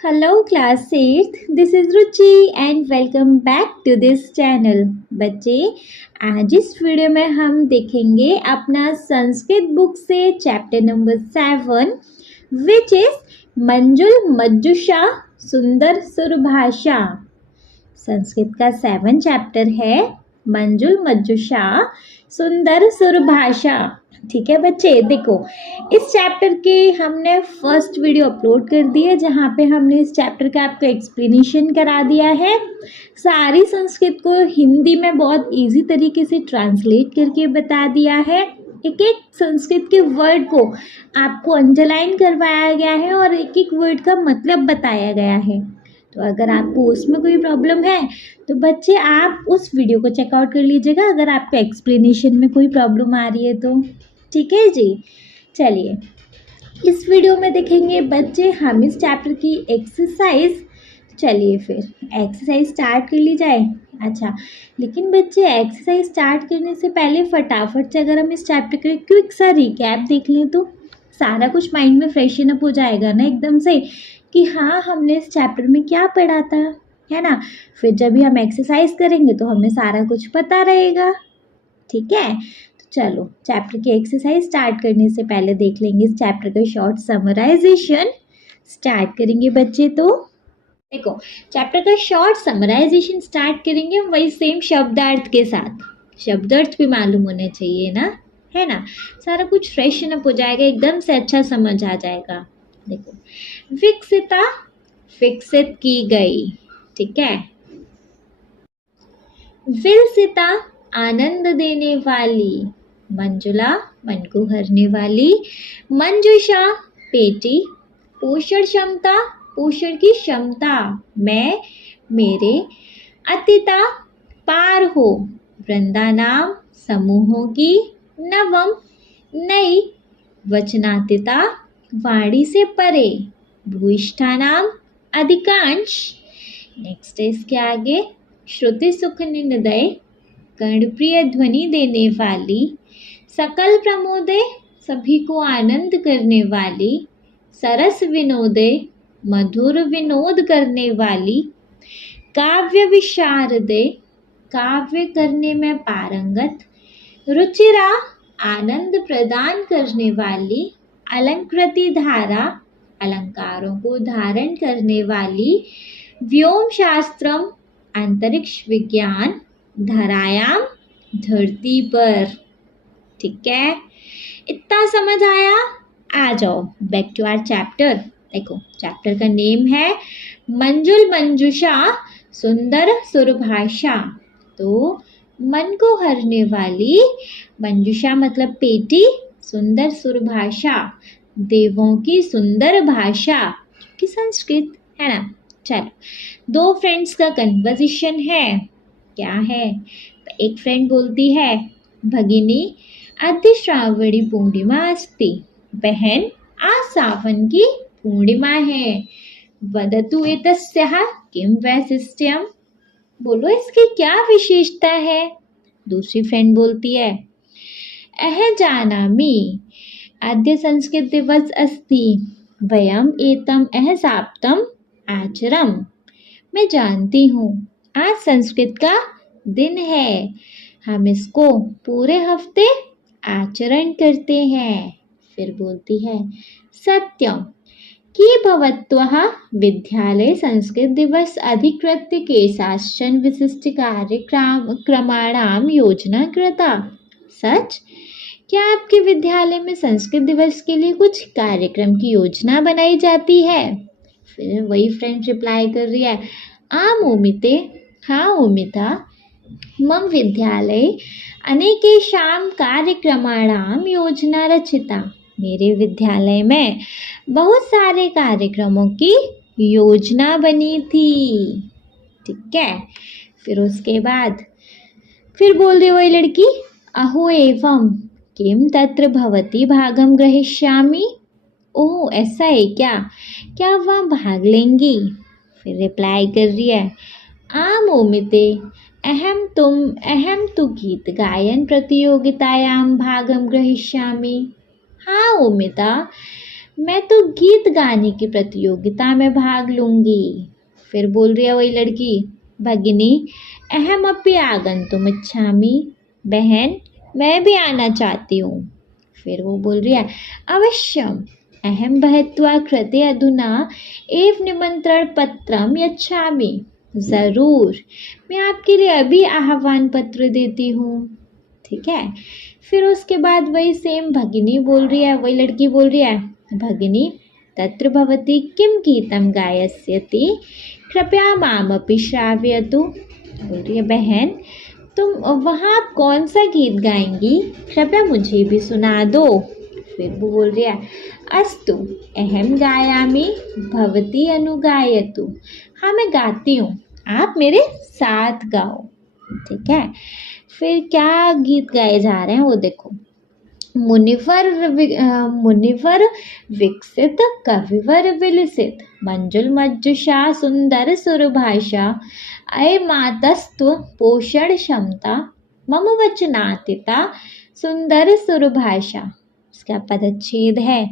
Hello class 8th, this is Ruchi and welcome back to this channel. बच्चे आज इस video में हम देखेंगे अपना संस्कृत बुक से चैप्टर नंबर 7 विच इज मंजुल मज्जुषा सुंदर सुरभाषा। संस्कृत का 7 चैप्टर है मंजुल मज्जुषा सुंदर सुरभाषा। ठीक है बच्चे, देखो इस चैप्टर के हमने फर्स्ट वीडियो अपलोड कर दी है जहाँ पे हमने इस चैप्टर का आपको एक्सप्लेनेशन करा दिया है। सारी संस्कृत को हिंदी में बहुत इजी तरीके से ट्रांसलेट करके बता दिया है। एक एक संस्कृत के वर्ड को आपको अंडरलाइन करवाया गया है और एक एक वर्ड का मतलब बताया गया है। तो अगर आपको उसमें कोई प्रॉब्लम है तो बच्चे आप उस वीडियो को चेकआउट कर लीजिएगा अगर आपको एक्सप्लेनेशन में कोई प्रॉब्लम आ रही है तो। ठीक है जी, चलिए इस वीडियो में देखेंगे बच्चे हम इस चैप्टर की एक्सरसाइज। चलिए फिर एक्सरसाइज स्टार्ट कर ली जाए। अच्छा, लेकिन बच्चे एक्सरसाइज स्टार्ट करने से पहले फटाफट से अगर हम इस चैप्टर का क्विक सा रिकैप देख लें तो सारा कुछ माइंड में फ्रेशन अप हो जाएगा ना एकदम से कि हाँ हमने इस चैप्टर में क्या पढ़ा था, है ना। फिर जब भी हम एक्सरसाइज करेंगे तो हमें सारा कुछ पता रहेगा। ठीक है, तो चलो चैप्टर की एक्सरसाइज स्टार्ट करने से पहले देख लेंगे इस चैप्टर का शॉर्ट समराइजेशन। स्टार्ट करेंगे बच्चे, तो देखो चैप्टर का शॉर्ट समराइजेशन स्टार्ट करेंगे वही सेम शब्दार्थ के साथ। शब्दार्थ भी मालूम होने चाहिए ना, है ना। सारा कुछ फ्रेशन अप हो जाएगा, एकदम से अच्छा समझ आ जाएगा। देखो, विकसिता विकसित की गई। ठीक है, विलसिता आनंद देने वाली, मंजुला मन को हरने वाली, मंजुषा पेटी, पोषण क्षमता पोषण की क्षमता, मैं मेरे, अतिता पार हो, वृंदा नाम समूहों की, नवम नई, वचनातीता वाणी से परे, भूयिष्ठा नाम अधिकांश। नेक्स्ट है इसके आगे, श्रुति सुख निनदय कर्णप्रिय ध्वनि देने वाली, सकल प्रमोदे सभी को आनंद करने वाली, सरस विनोदे मधुर विनोद करने वाली, काव्य विशारदे काव्य करने में पारंगत, रुचिरा आनंद प्रदान करने वाली, अलंकृति धारा अलंकारों को धारण करने वाली, व्योम शास्त्रम अंतरिक्ष विज्ञान, धरायाम धरती पर। ठीक है, इतना समझ आया। आ जाओ बैक टू आवर चैप्टर। देखो चैप्टर का नेम है मंजुल मंजुषा सुंदर सुरभाषा। तो मन को हरने वाली, मंजुषा मतलब पेटी, सुंदर सुरभाषा देवों की सुंदर भाषा की संस्कृत, है ना। चलो, दो फ्रेंड्स का कन्वर्सेशन है। क्या है, तो एक फ्रेंड बोलती है भगिनी अद्य श्रावणी पूर्णिमा अस्ति, बहन आज सावन की पूर्णिमा है, वदतु एतस्याः किं वैशिष्ट्यम, बोलो इसकी क्या विशेषता है। दूसरी फ्रेंड बोलती है अह जानामि अद्य संस्कृत दिवस अस्ति, वयम एतम अह साप्तम आचरम, मैं जानती हूँ आज संस्कृत का दिन है, हम इसको पूरे हफ्ते आचरण करते हैं। फिर बोलती है सत्यम कि भवत्वः विद्यालय संस्कृत दिवस अधिकृत्य केशाश्चन विशिष्ट कार्यक्रमाणां योजना कृता, सच क्या आपके विद्यालय में संस्कृत दिवस के लिए कुछ कार्यक्रम की योजना बनाई जाती है। फिर वही फ्रेंड रिप्लाई कर रही है आम ओमिते, हाँ ओमिता, मम विद्यालय अनेकेषां कार्यक्रमाणां योजना रचिता, मेरे विद्यालय में बहुत सारे कार्यक्रमों की योजना बनी थी। ठीक है, फिर उसके बाद फिर बोल रही वही लड़की अहो एवं किम तत्र भवती भागम ग्रहीष्यामि, ओह ऐसा है क्या, क्या आप वहाँ भाग लेंगी। फिर रिप्लाई कर रही है आम ओमिते अहम तु गीत गायन प्रतियोगितायां भागम ग्रहीष्यामि, हाँ ओमिता मैं तो गीत गाने की प्रतियोगिता में भाग लूंगी। फिर बोल रही है वही लड़की, भगिनी अहमपि आगन्तुम इच्छामि, बहन मैं भी आना चाहती हूँ। फिर वो बोल रही है, अवश्यम अहम बहत्वा कृते अधुना एव निमंत्रण पत्रम यच्छामि, ज़रूर मैं आपके लिए अभी आह्वान पत्र देती हूँ। ठीक है। फिर उसके बाद वही सेम भगिनी बोल रही है, वही लड़की बोल रही है, भगिनी तत्र भवती किम गीतम गायस्यति, कृपया मामपि श्रावयतु। बोल रही है, बहन तुम वहाँ आप कौन सा गीत गाएंगी, कृपया मुझे भी सुना दो। फिर वो बोल रही है, अस्तु अहम गायामि भवती अनुगायतु, हाँ मैं गाती हूँ, आप मेरे साथ गाओ। ठीक है। फिर क्या गीत गाए जा रहे हैं वो देखो, मुनिवर विकसित कविवर विलसित, मंजुल मज्जुषा सुंदर सुरभाषा, अय मातस्त्व पोषण क्षमता, मम वचनातीता सुंदर सुरभाषा। इसका पदच्छेद है,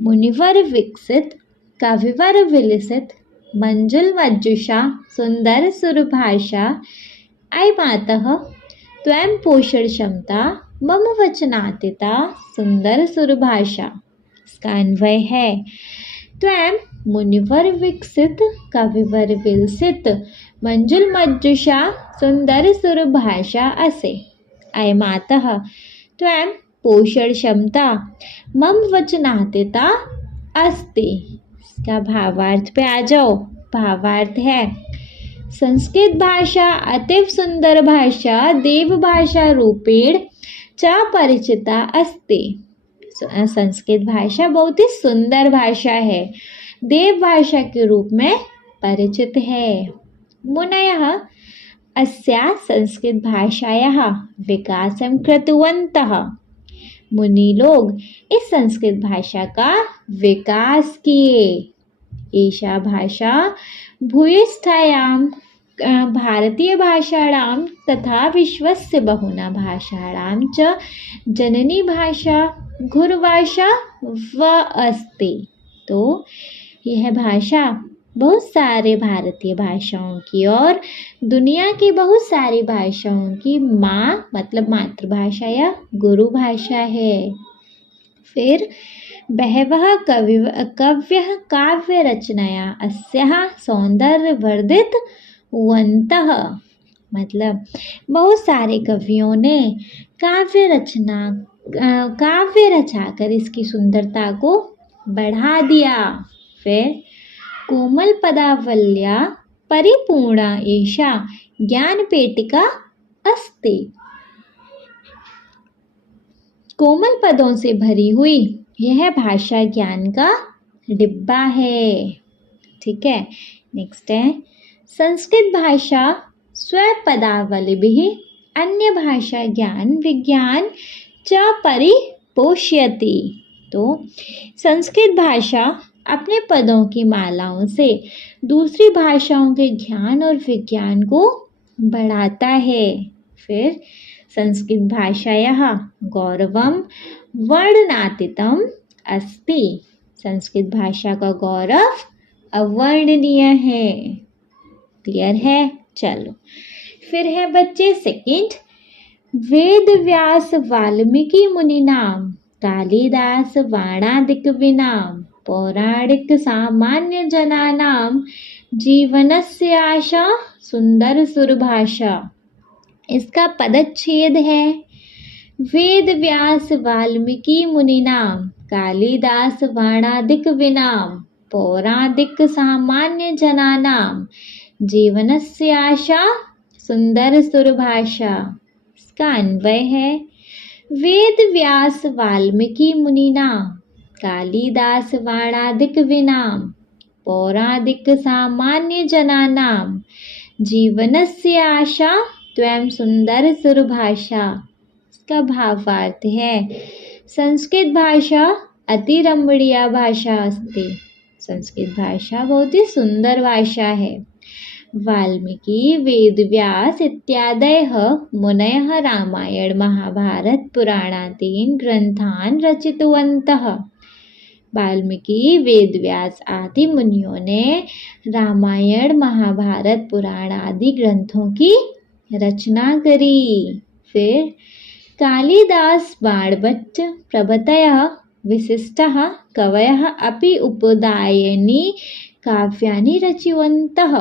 मुनिवर विकसित कविवर विलसित, मंजुल मज्जुषा सुंदर सुरभाषा, अय मातः त्वं पोषण क्षमता, मम वचनातीता सुंदर सुरभाषा। इसका अन्वय है, त्वं मुनिवर विकसित कविवर विलसित, मंजुल मज्जुषा सुंदर सुरभाषा असे, अय मातः त्वं पोषण क्षमता, मम वचनातीता अस्ति। इसका भावार्थ पे आ जाओ। भावार्थ है, संस्कृत भाषा अतीव सुंदर भाषा देव भाषा रूपेण च परिचिता अस्ति। संस्कृत भाषा बहुत ही सुंदर भाषा है, देव भाषा के रूप में परिचित है। मुनयः अस्या संस्कृत भाषायाः विकासं कृतवन्तः, मुनि लोग इस संस्कृत भाषा का विकास किए। एषा भाषा भूयिष्ठायां भारतीय भाषाणां तथा विश्वस्य बहुना भाषाणां च जननी भाषा घुरभाषा व अस्ति। तो यह भाषा बहुत सारे भारतीय भाषाओं की और दुनिया की बहुत सारी भाषाओं की माँ मतलब मातृभाषा या गुरु भाषा है। फिर बहवः कव्यः काव्य रचनाया अस्याः सौंदर्यवर्धित वन्तः, मतलब बहुत सारे कवियों ने काव्य रचाकर इसकी सुंदरता को बढ़ा दिया। फिर कोमल पदावल्या परिपूर्णा एषा ज्ञानपेटिका अस्ति, कोमल पदों से भरी हुई यह भाषा ज्ञान का डिब्बा है। ठीक है। नेक्स्ट है, संस्कृत भाषा स्वपदावलिभिः अन्य भाषा ज्ञान विज्ञान च परिपोष्यति। तो संस्कृत भाषा अपने पदों की मालाओं से दूसरी भाषाओं के ज्ञान और विज्ञान को बढ़ाता है। फिर संस्कृत भाषायाः गौरवं वर्णनातीतम् अस्ति, संस्कृत भाषा का गौरव अवर्णनीय है। क्लियर है? चलो फिर है बच्चे सेकंड, वेद व्यास वाल्मीकि मुनिनाम कालिदास वाणादिक विनाम पौराणिक सामान्य जनानाम जीवनस्य आशा सुंदर सुरभाषा। इसका पदच्छेद है, वेद व्यास वाल्मीकि मुनिनाम कालिदास वाणादिक विनाम पौराणिक सामान्य जनानाम जीवनस्य आशा सुंदर सुरभाषा। इसका अन्वय है, वेद व्यास वाल्मीकि मुनिनाम कालिदास वाणादिक विनाम पौराणिक सामान्य जनानाम जीवनस्य आशा त्वं सुंदर सुरभाषा। इसका भावार्थ है, संस्कृत भाषा अति रमणीय भाषा अस्ति, संस्कृत भाषा बहुत ही सुंदर भाषा है। वाल्मीकि वेदव्यास इत्यादयः मुनयः रामायण महाभारत पुराणादीन् ग्रंथान् रचितवन्तः। वाल्मीकि, वेदव्यास आदि मुनियों ने रामायण, महाभारत, पुराण आदि ग्रंथों की रचना करी। फिर कालिदास बाणभट्ट प्रभृतयः विशिष्टः कवयः अपि उपदायनी काव्यानि रचितवन्तः।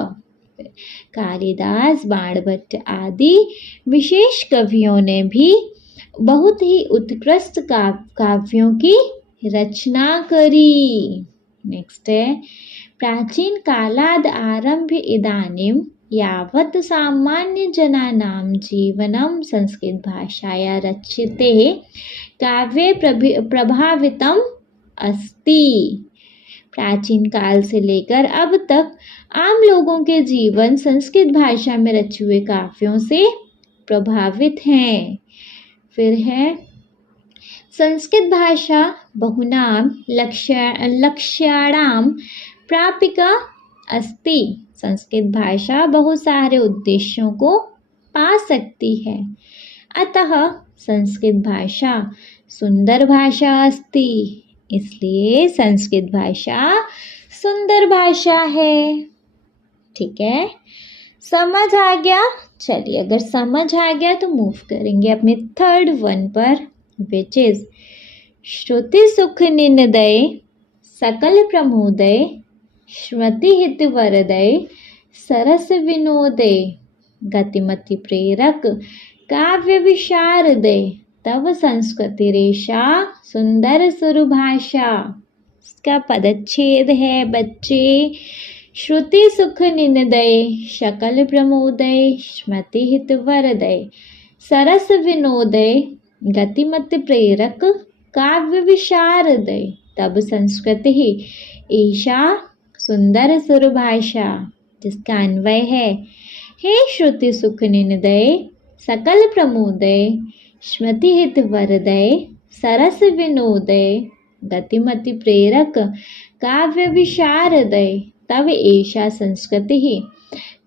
कालिदास, बाणभट्ट आदि विशेष कवियों ने भी बहुत ही उत्कृष्ट काव्यों की रचना करी। नेक्स्ट है प्राचीन कालाद आरभ्य इदानीं यावत् सामान्य जनानां जीवनं संस्कृत भाषाया रच्यते काव्ये प्रभावितम् अस्ति। प्राचीन काल से लेकर अब तक आम लोगों के जीवन संस्कृत भाषा में रचे हुए काव्यों से प्रभावित हैं। फिर है संस्कृत भाषा बहुनाम लक्ष्याणां प्रापिका अस्ति। संस्कृत भाषा बहुत सारे उद्देश्यों को पा सकती है, अतः संस्कृत भाषा सुंदर भाषा अस्ति। इसलिए संस्कृत भाषा सुंदर भाषा है। ठीक है, समझ आ गया? चलिए, अगर समझ आ गया तो मूव करेंगे अपने थर्ड वन पर, विच इज श्रुति सुख निनदय सकल प्रमोदय स्मृति हित वरदय सरस विनोदय गतिमति प्रेरक काव्य विशारदय तव संस्कृति रेशा सुंदर सुरभाषा। इसका पदच्छेद है बच्चे, श्रुति सुख निनदय शकल प्रमोदय स्मृति हित वरदय सरस विनोदय गतिमति प्रेरक काव्य विशारदय तब संस्कृति ही ईशा सुंदर सुरभाषा। जिसका अन्वय है, हे श्रुति सुख निनदय सकल प्रमोदय स्मृति हित वरदय सरस विनोदय गतिमति प्रेरक काव्य विशारदय तव एषा संस्कृति ही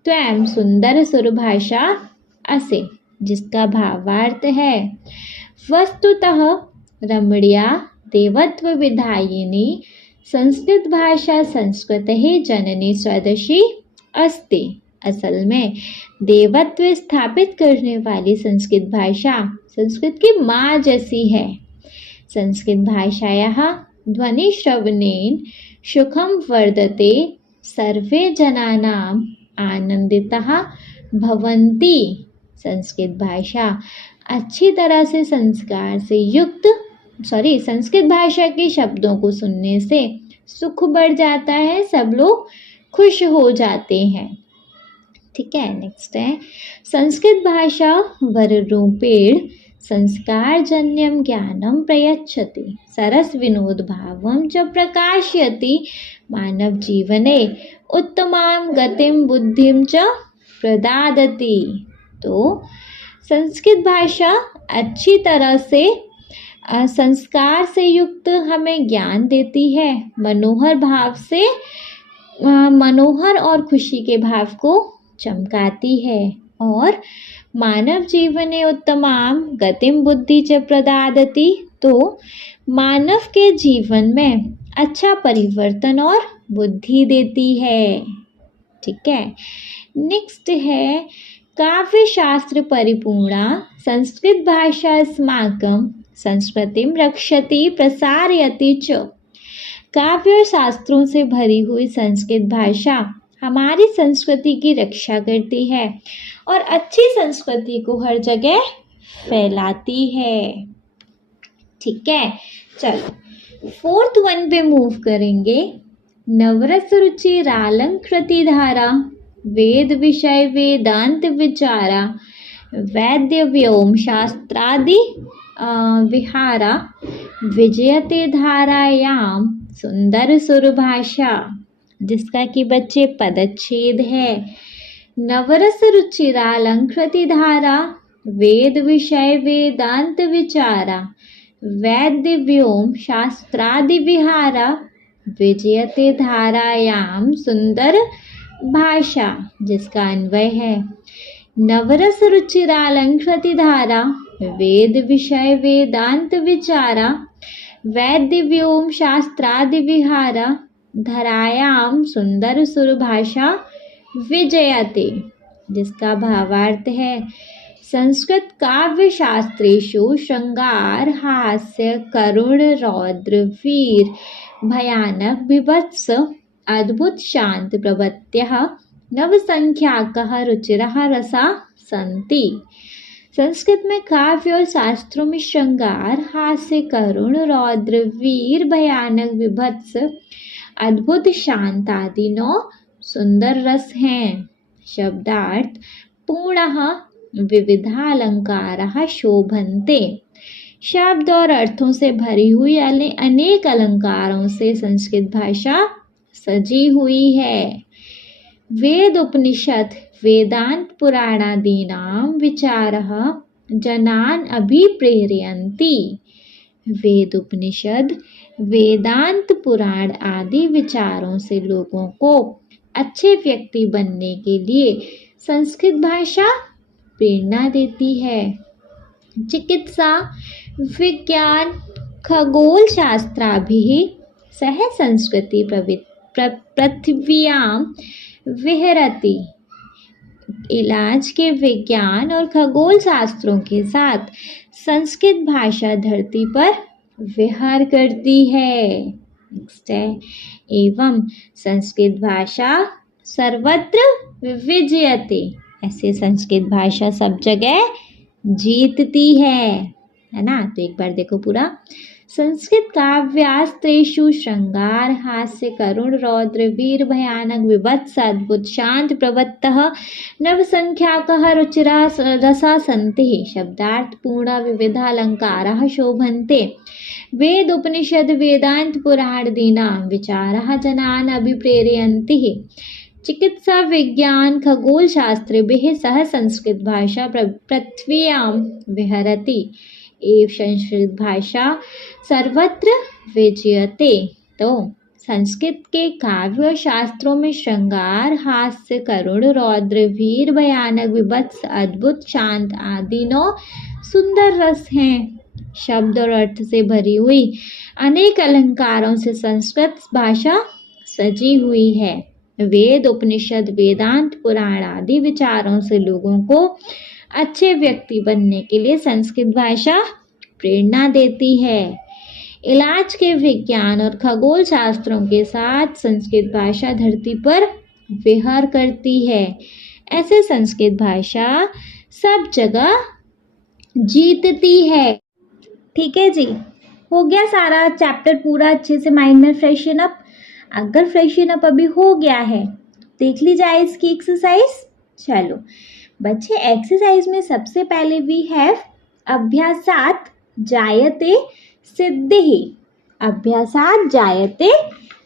त्वं सुंदर सुरभाषा असे। जिसका भावार्थ है, वस्तुतः रमणीया देवत्व विधायिनी संस्कृत भाषा संस्कृतेः जननी स्वदेशी अस्ति। असल में देवत्व स्थापित करने वाली संस्कृत भाषा संस्कृत की माँ जैसी है। संस्कृत भाषायाः ध्वनि श्रवणेन सुखम वर्धते सर्वे जनानां आनंदिताः भवन्ति। संस्कृत भाषा अच्छी तरह से संस्कृत भाषा के शब्दों को सुनने से सुख बढ़ जाता है, सब लोग खुश हो जाते हैं। ठीक है, नेक्स्ट है संस्कृत भाषा वररूपेण संस्कारजन्यं ज्ञानं प्रयच्छति सरस विनोद भावं च प्रकाशयति मानव जीवने उत्तमां गतिं बुद्धिं च प्रदादति। तो संस्कृत भाषा अच्छी तरह से संस्कार से युक्त हमें ज्ञान देती है, मनोहर और खुशी के भाव को चमकाती है, और मानव जीवने उत्तमां गतिम बुद्धि च प्रदादति। तो मानव के जीवन में अच्छा परिवर्तन और बुद्धि देती है। ठीक है, नेक्स्ट है काव्य शास्त्र परिपूर्णा संस्कृत भाषा अस्माकं संस्कृतिं रक्षति प्रसारयति च। काव्य शास्त्रों से भरी हुई संस्कृत भाषा हमारी संस्कृति की रक्षा करती है और अच्छी संस्कृति को हर जगह फैलाती है। ठीक है, चलो फोर्थ वन पे मूव करेंगे। नवरस रुचि रालंकृति धारा वेद विषय वेदांत विचारा वैद्य व्योम शास्त्रादि विहारा विजयते धारायाम सुंदर सुरभाषा। जिसका कि बच्चे पदच्छेद है, नवरस रुचिरालंकृति धारा वेद विषय वेदांत विचारा वैद्य व्योम शास्त्रादि विहारा विजयते धारायाम सुंदर भाषा। जिसका अन्वय है, नवरस रुचिरालंकृति धारा वेद विषय वेदांत विचारा वैदिव्योम शास्त्रादि विहार धरायाम सुंदर सुरभाषा विजयते, जिसका भावार्थ है संस्कृत काव्य शास्त्रेषु श्रृंगार हास्य करुण रौद्र वीर भयानक बीभत्स अद्भुत शांत प्रवृत्त्यः नवसंख्याकः रुचिरः रसा सन्ति। संस्कृत में काव्य और शास्त्रों में श्रृंगार हास्य करुण रौद्र वीर भयानक विभत्स अद्भुत शांत आदि 9 सुंदर रस हैं। शब्दार्थ पूर्णः विविधालंकारः शोभन्ते, शब्द और अर्थों से भरी हुई अनेक अलंकारों से संस्कृत भाषा सजी हुई है। वेद उपनिषद वेदांत पुराणादीनां विचारः जनान् अभिप्रेरयन्ति। वेद उपनिषद वेदांत पुराण आदि विचारों से लोगों को अच्छे व्यक्ति बनने के लिए संस्कृत भाषा प्रेरणा देती है। चिकित्सा विज्ञान खगोल शास्त्राभिः सह संस्कृति पृथिव्यां विहरति। इलाज के विज्ञान और खगोल शास्त्रों के साथ संस्कृत भाषा धरती पर विहार करती है। नेक्स्ट है एवं संस्कृत भाषा सर्वत्र विजयते, ऐसे संस्कृत भाषा सब जगह जीतती है ना। तो एक बार देखो पूरा। संस्कृत काव्यास्त्रेषु श्रृंगार हास्य करुण रौद्र वीर भयानक विभत्स अद्भुत शांत प्रवृत्तः नवसंख्याकः रुचिरा रसा सन्ति। शब्दार्थ पूर्ण विविधालंकाराः शोभन्ते। वेद उपनिषद वेदांत पुराणादीनां विचारः जनान् अभिप्रेरयन्ति। चिकित्सा विज्ञान खगोल शास्त्रेभिः सह संस्कृत भाषा पृथ्व्यां विहरति। एवं संस्कृत भाषा सर्वत्र विजयते। तो संस्कृत के काव्य शास्त्रों में श्रृंगार हास्य करुण रौद्र वीर भयानक विभत्स अद्भुत शांत आदि 9 सुंदर रस हैं। शब्द और अर्थ से भरी हुई अनेक अलंकारों से संस्कृत भाषा सजी हुई है। वेद उपनिषद वेदांत पुराण आदि विचारों से लोगों को अच्छे व्यक्ति बनने के लिए संस्कृत भाषा प्रेरणा देती है। इलाज के विज्ञान और खगोल शास्त्रों के साथ संस्कृत भाषा धरती पर विहार करती है। ऐसे संस्कृत भाषा सब जगह जीतती है। ठीक है जी, हो गया सारा चैप्टर पूरा अच्छे से माइंड में फ्रेशन अप। अगर फ्रेशन अप अभी हो गया है देख ली जाए इसकी एक्सरसाइज। चलो बच्चे, एक्सरसाइज में सबसे पहले वी हैव अभ्यासात जायते सिद्धिः। अभ्यासात जायते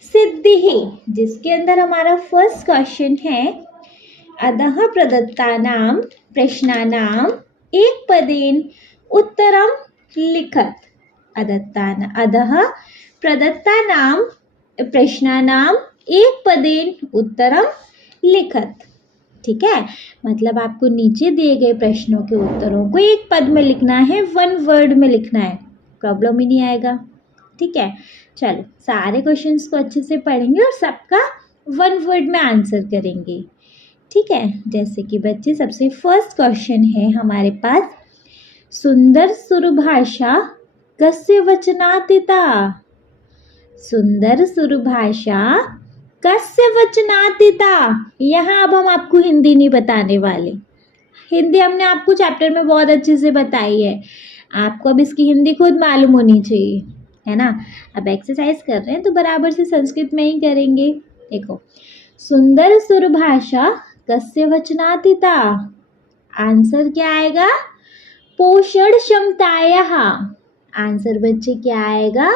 सिद्धिः, जिसके अंदर हमारा फर्स्ट क्वेश्चन है अधः प्रदत्तानां प्रश्नानां एक पदेन उत्तरं लिखत। अधः प्रदत्तानां प्रश्नानां एक पदेन उत्तरं लिखत। ठीक है, मतलब आपको नीचे दिए गए प्रश्नों के उत्तरों को एक पद में लिखना है, 1 वर्ड में लिखना है, प्रॉब्लम ही नहीं आएगा। ठीक है, चलो सारे क्वेश्चंस को अच्छे से पढ़ेंगे और सबका 1 वर्ड में आंसर करेंगे। ठीक है, जैसे कि बच्चे सबसे फर्स्ट क्वेश्चन है हमारे पास, सुंदर सुरभाषा कस्य वचनातीता। सुंदर सुरभाषा कस्य वचनातीता। यहाँ अब हम आपको हिंदी नहीं बताने वाले, हिंदी हमने आपको चैप्टर में बहुत अच्छे से बताई है, आपको अब इसकी हिंदी खुद मालूम होनी चाहिए, है ना। अब एक्सरसाइज कर रहे हैं तो बराबर से संस्कृत में ही करेंगे। देखो, सुंदर सुरभाषा कस्य वचनातीता, आंसर क्या आएगा, पोषण क्षमतायः। आंसर बच्चे क्या आएगा,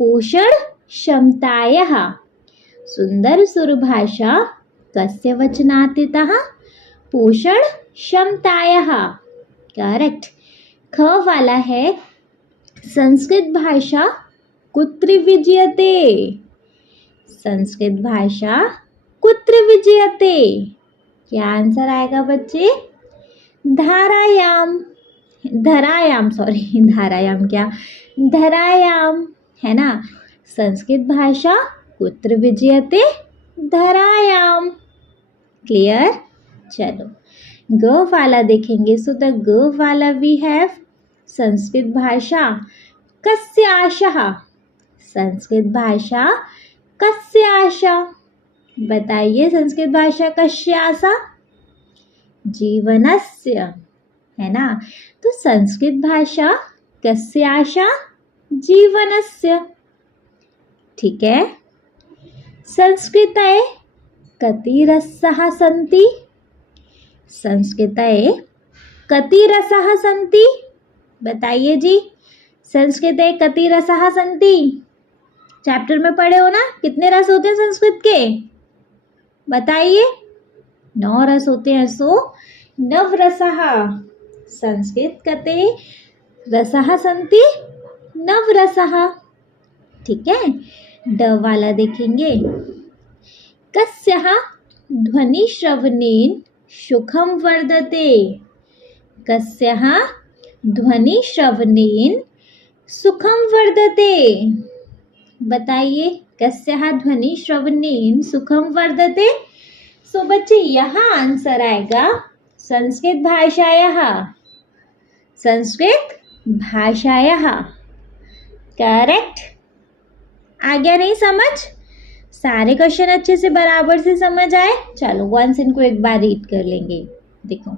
पोषण क्षमतायः। सुंदर सुरभाषा कस्य वचनातीतः, पोषण क्षमतायः। करेक्ट। ख वाला है संस्कृत भाषा कुत्र विजयते। संस्कृत भाषा कुत्र विजयते, क्या आंसर आएगा बच्चे, धरायाम। धरायाम क्या, धरायाम है ना। संस्कृत भाषा कुत्र विजयते, धरायाम। क्लियर। चलो ग वाला देखेंगे। सो द ग वाला वी हैव संस्कृत भाषा कस्य आशा, संस्कृत भाषा कस्य आशा। बताइए संस्कृत भाषा कस्य आशा, जीवनस्य, है ना। तो संस्कृत भाषा कस्य आशा, जीवनस्य। ठीक है। संस्कृते कति रसाः सन्ति, संस्कृते कति रसाः सन्ति। बताइए जी, संस्कृते कति रसाः सन्ति। चैप्टर में पढ़े हो ना, कितने रस होते हैं संस्कृत के, बताइए। 9 रस होते हैं। सो 9 रसाः। संस्कृत कते रसाः सन्ति, 9 रसाः। ठीक है। ड वाला देखेंगे। कस्याः ध्वनिश्रवणेन सुखं वर्धते, कस्याः ध्वनिश्रवणेन सुखं वर्धते। बताइए कस्याः ध्वनिश्रवणेन सुखं वर्धते। सो बच्चे यहाँ आंसर आएगा संस्कृत भाषायाः, संस्कृत भाषायाः। करेक्ट। आ गया नहीं समझ, सारे क्वेश्चन अच्छे से बराबर से समझ आए। चलो वंस इनको एक बार रीड कर लेंगे। देखो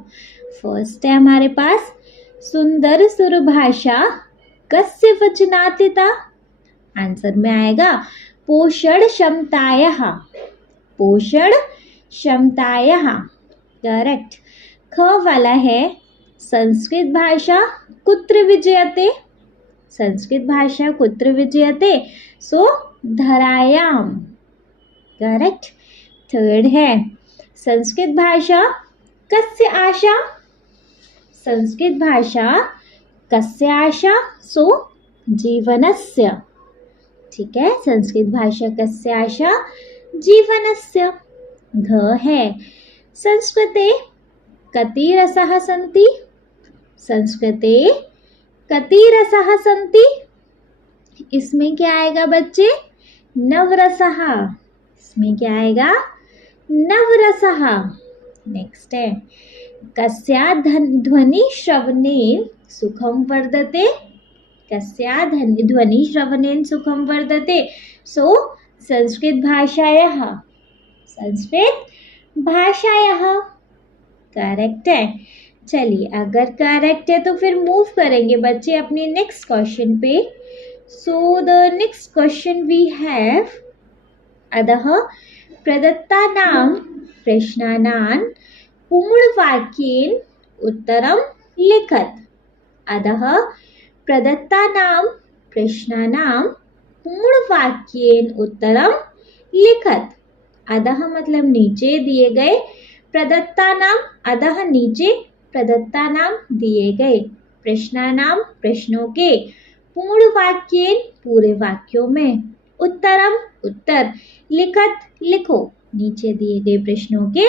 फर्स्ट है हमारे पास सुंदर सुर भाषा कस्य वचनातीता। आंसर में आएगा पोषण क्षमतायाः, पोषण क्षमतायाः। करेक्ट। ख वाला है संस्कृत भाषा कुत्र विजयते, संस्कृत भाषा कुत्र विजयते। सो धरायाम। करेक्ट। थर्ड है संस्कृत भाषा कस्य आशा, संस्कृत भाषा कस्य आशा। सो जीवनस्य। ठीक है। संस्कृत भाषा कस्य आशा, जीवनस्य। घ है संस्कृते कति रसाः सन्ति, संस्कृते कति रसाः सन्ति। इसमें क्या आएगा बच्चे, 9 रसाः। इसमें क्या आएगा, 9 रसाः। नेक्स्ट है कस्या ध्वनि श्रवणेन सुखम वर्धते, कस्या ध्वनि श्रवणेन सुखम वर्धते। सो संस्कृत भाषायाः, संस्कृत भाषायाः। करेक्ट है। चलिए अगर करेक्ट है तो फिर मूव करेंगे बच्चे अपने नेक्स्ट क्वेश्चन पे। So the next question we have अतः प्रदत्तानां प्रश्नानां पूर्णवाक्येन उत्तरं लिखत। अतः प्रदत्तानां प्रश्नानां पूर्णवाक्येन उत्तरं लिखत। अतः मतलब नीचे दिए गए, प्रदत्तानां अतः नीचे, प्रदत्तानां दिए गए, प्रश्नानां प्रश्नों के, पूर्ण वाक्येन पूरे वाक्यों में, उत्तरम उत्तर, लिखत लिखो, नीचे दिए गए प्रश्नों के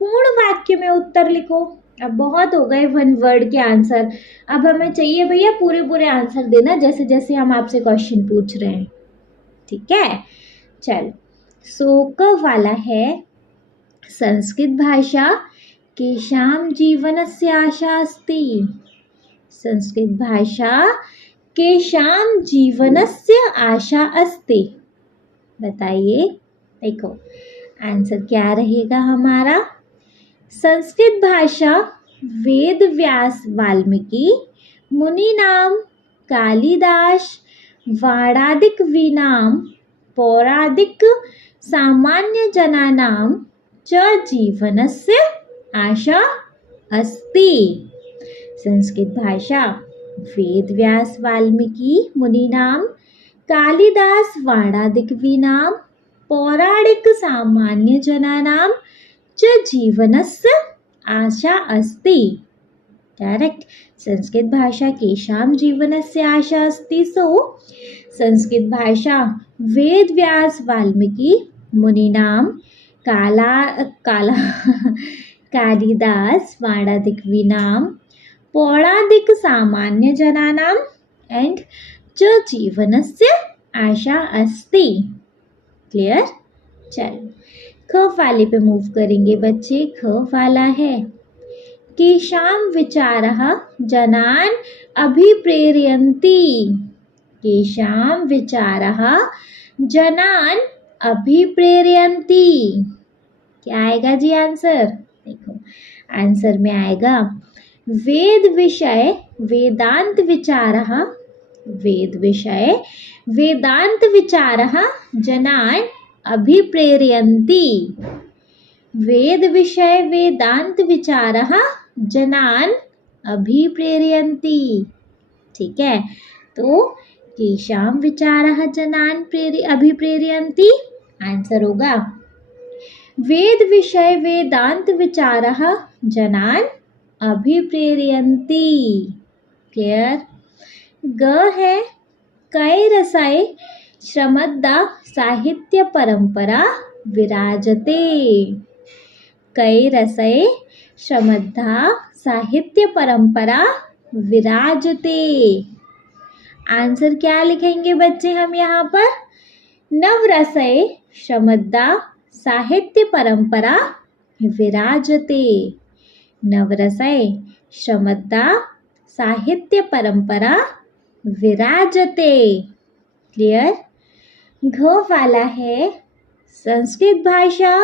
पूर्ण वाक्य में उत्तर लिखो। अब बहुत हो गए 1 वर्ड के आंसर, अब हमें चाहिए भैया पूरे पूरे आंसर देना जैसे जैसे हम आपसे क्वेश्चन पूछ रहे हैं। ठीक है। चलो सो क वाला है संस्कृत भाषा केषां जीवनस्य आशा अस्ति, संस्कृत भाषा केषां जीवनस्य आशा अस्ति। बताइए। देखो आंसर क्या रहेगा हमारा, संस्कृत भाषा वेद व्यास वाल्मीकि मुनीनां कालिदास वाणादिकवीनां पौरादिक सामान्य जनानां च जीवनस्य आशा अस्ति। संस्कृत भाषा वेद व्यास वाल्मीकि मुनीनां कालिदास वाणादिकवीनां पौराणिक सामान्य जनानां च जीवनस्य आशा अस्ति। करेक्ट। संस्कृत भाषा केषां जीवनस्य आशा अस्ति। सो संस्कृत भाषा वेद व्यास वाल्मीकि मुनीनां कालिदास वाणादिकवीनां पौराणिक सामान्य जनानां एंड च जीवनस्य आशा अस्ति। क्लियर? चलो ख वाले पे मूव करेंगे बच्चे। ख वाला है केषां विचारः जनान् अभिप्रेरयन्ति। केषां विचारः जनान् अभिप्रेरयन्ति। क्या आएगा जी आंसर? देखो आंसर में आएगा वेद विषय वेदांत विचारः। वेद विषय वेदांत विचारः जनान् अभिप्रेरयन्ति। वेद विषय वेदांत विचारः जनान् अभिप्रेरयन्ति। ठीक है, तो केषां विचारः जनान् अभिप्रेरयन्ति आंसर होगा वेद विषय वेदांत विचारः जनान् अभिप्रेरयन्ति। क्लियर? ग है कै रसाय श्रमद्दा साहित्य परंपरा विराजते। कै रसय श्रमद्धा साहित्य परंपरा विराजते। आंसर क्या लिखेंगे बच्चे हम यहाँ पर? नवरसय श्रमद्दा साहित्य परंपरा विराजते। नवरसय श्रमद्दा साहित्य परंपरा विराजते। क्लियर? घ वाला है संस्कृत भाषा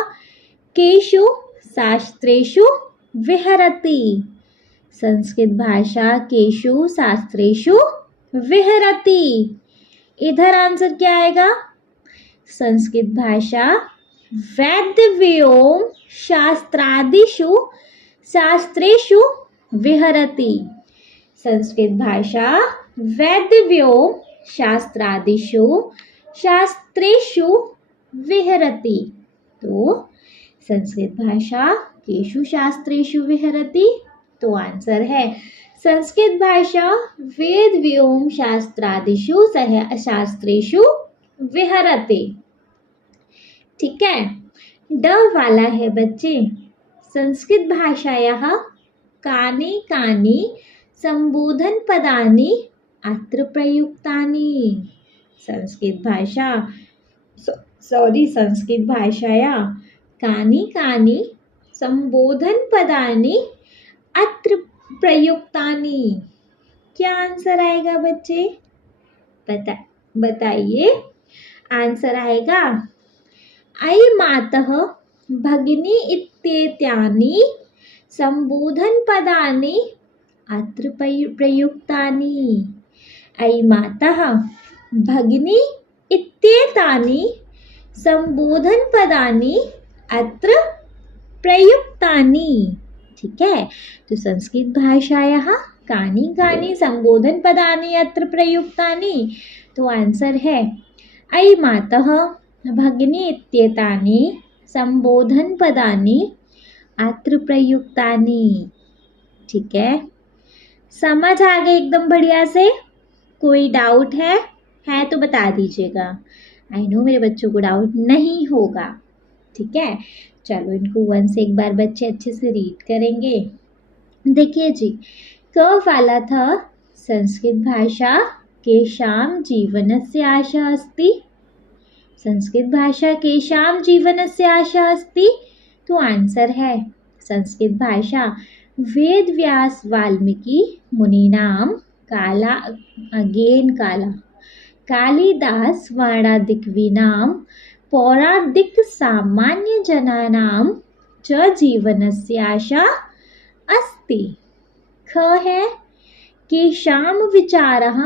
केषु शास्त्रेषु विहरति। संस्कृत भाषा केषु शास्त्रेषु विहरति। इधर आंसर क्या आएगा? संस्कृत भाषा वैद्यव्योम शास्त्रादिषु शास्त्रेषु विहरति। संस्कृत भाषा वैद्यव्योम शास्त्रादिषु शास्त्रेषु विहरति। तो संस्कृत भाषा केषु शास्त्रेषु विहरति? तो आंसर है संस्कृत भाषा वेद व्योम शास्त्रादिषु शास्त्रेषु विहरति। ठीक है, ड वाला है बच्चे संस्कृत भाषायाः कानि कानि संबोधन पदानि अत्र प्रयुक्तानि। संस्कृत भाषाया कानि कानि संबोधन पदानि अत्र प्रयुक्तानि। क्या आंसर आएगा बच्चे? बताइए। आंसर आएगा अयि मातः भगिनी इत्येतानि संबोधन पदानि अत्र प्रयुक्तानि। अयि मातः भगिनी इत्येतानि संबोधन पदानि अत्र प्रयुक्तानि। ठीक है, तो संस्कृत भाषायाः कानि कानि संबोधन पदानि अत्र प्रयुक्तानि। तो आंसर है अयि मातः भगिनी इत्येतानि संबोधन पदानि अत्र प्रयुक्तानि। ठीक है, समझ आ गई एकदम बढ़िया से? कोई डाउट है तो बता दीजिएगा। आई नो मेरे बच्चों को डाउट नहीं होगा। ठीक है, चलो इनको वंस एक बार बच्चे अच्छे से रीड करेंगे। देखिए जी, क वाला था संस्कृत भाषा केषां जीवनस्य आशा अस्ति। संस्कृत भाषा केषां जीवनस्य आशा अस्ति। तो आंसर है संस्कृत भाषा वेद व्यास वाल्मीकि मुनीनां कालिदास वाणादिकवीनां पौरादिक सामान्य जनानां च जीवनस्य आशा अस्ति। ख है केषां विचारः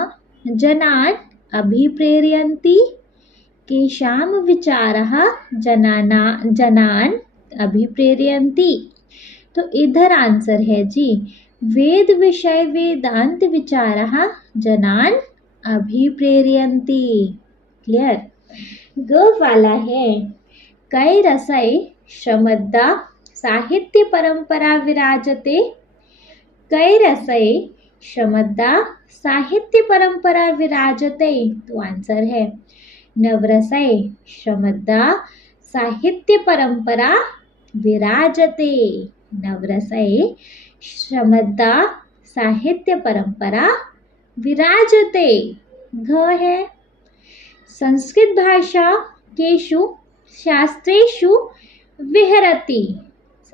जनान् अभिप्रेरयन्ति। केषां विचारः जनान् अभिप्रेरयन्ति। तो इधर आंसर है जी वेद विषय वेदांत विचारः जनान् अभिप्रेरयन्ति। क्लियर? ग वाला है कै रसै श्रमद्दा साहित्य परंपरा विराजते। कै रसै श्रमद्दा साहित्य परंपरा विराजते। तो आंसर है नवरसै श्रमद्दा साहित्य परंपरा विराजते। नवरसै श्रमद्दा साहित्य परंपरा विराजते। घ है संस्कृत भाषा केषु शास्त्रेषु विहरति?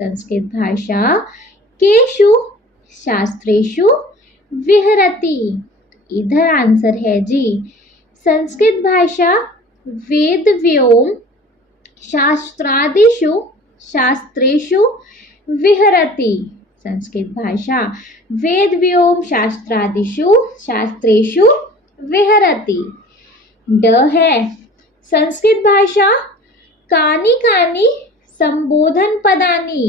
संस्कृत भाषा केषु शास्त्रेषु विहरति? इधर आंसर है जी, संस्कृत भाषा वेद व्योम शास्त्रादिषु शास्त्रेषु विहरति। संस्कृत भाषा वेद व्योम शास्त्रादिषु शास्त्रेषु विहरति। ड है, संस्कृत भाषा कानि कानि संबोधन पदानि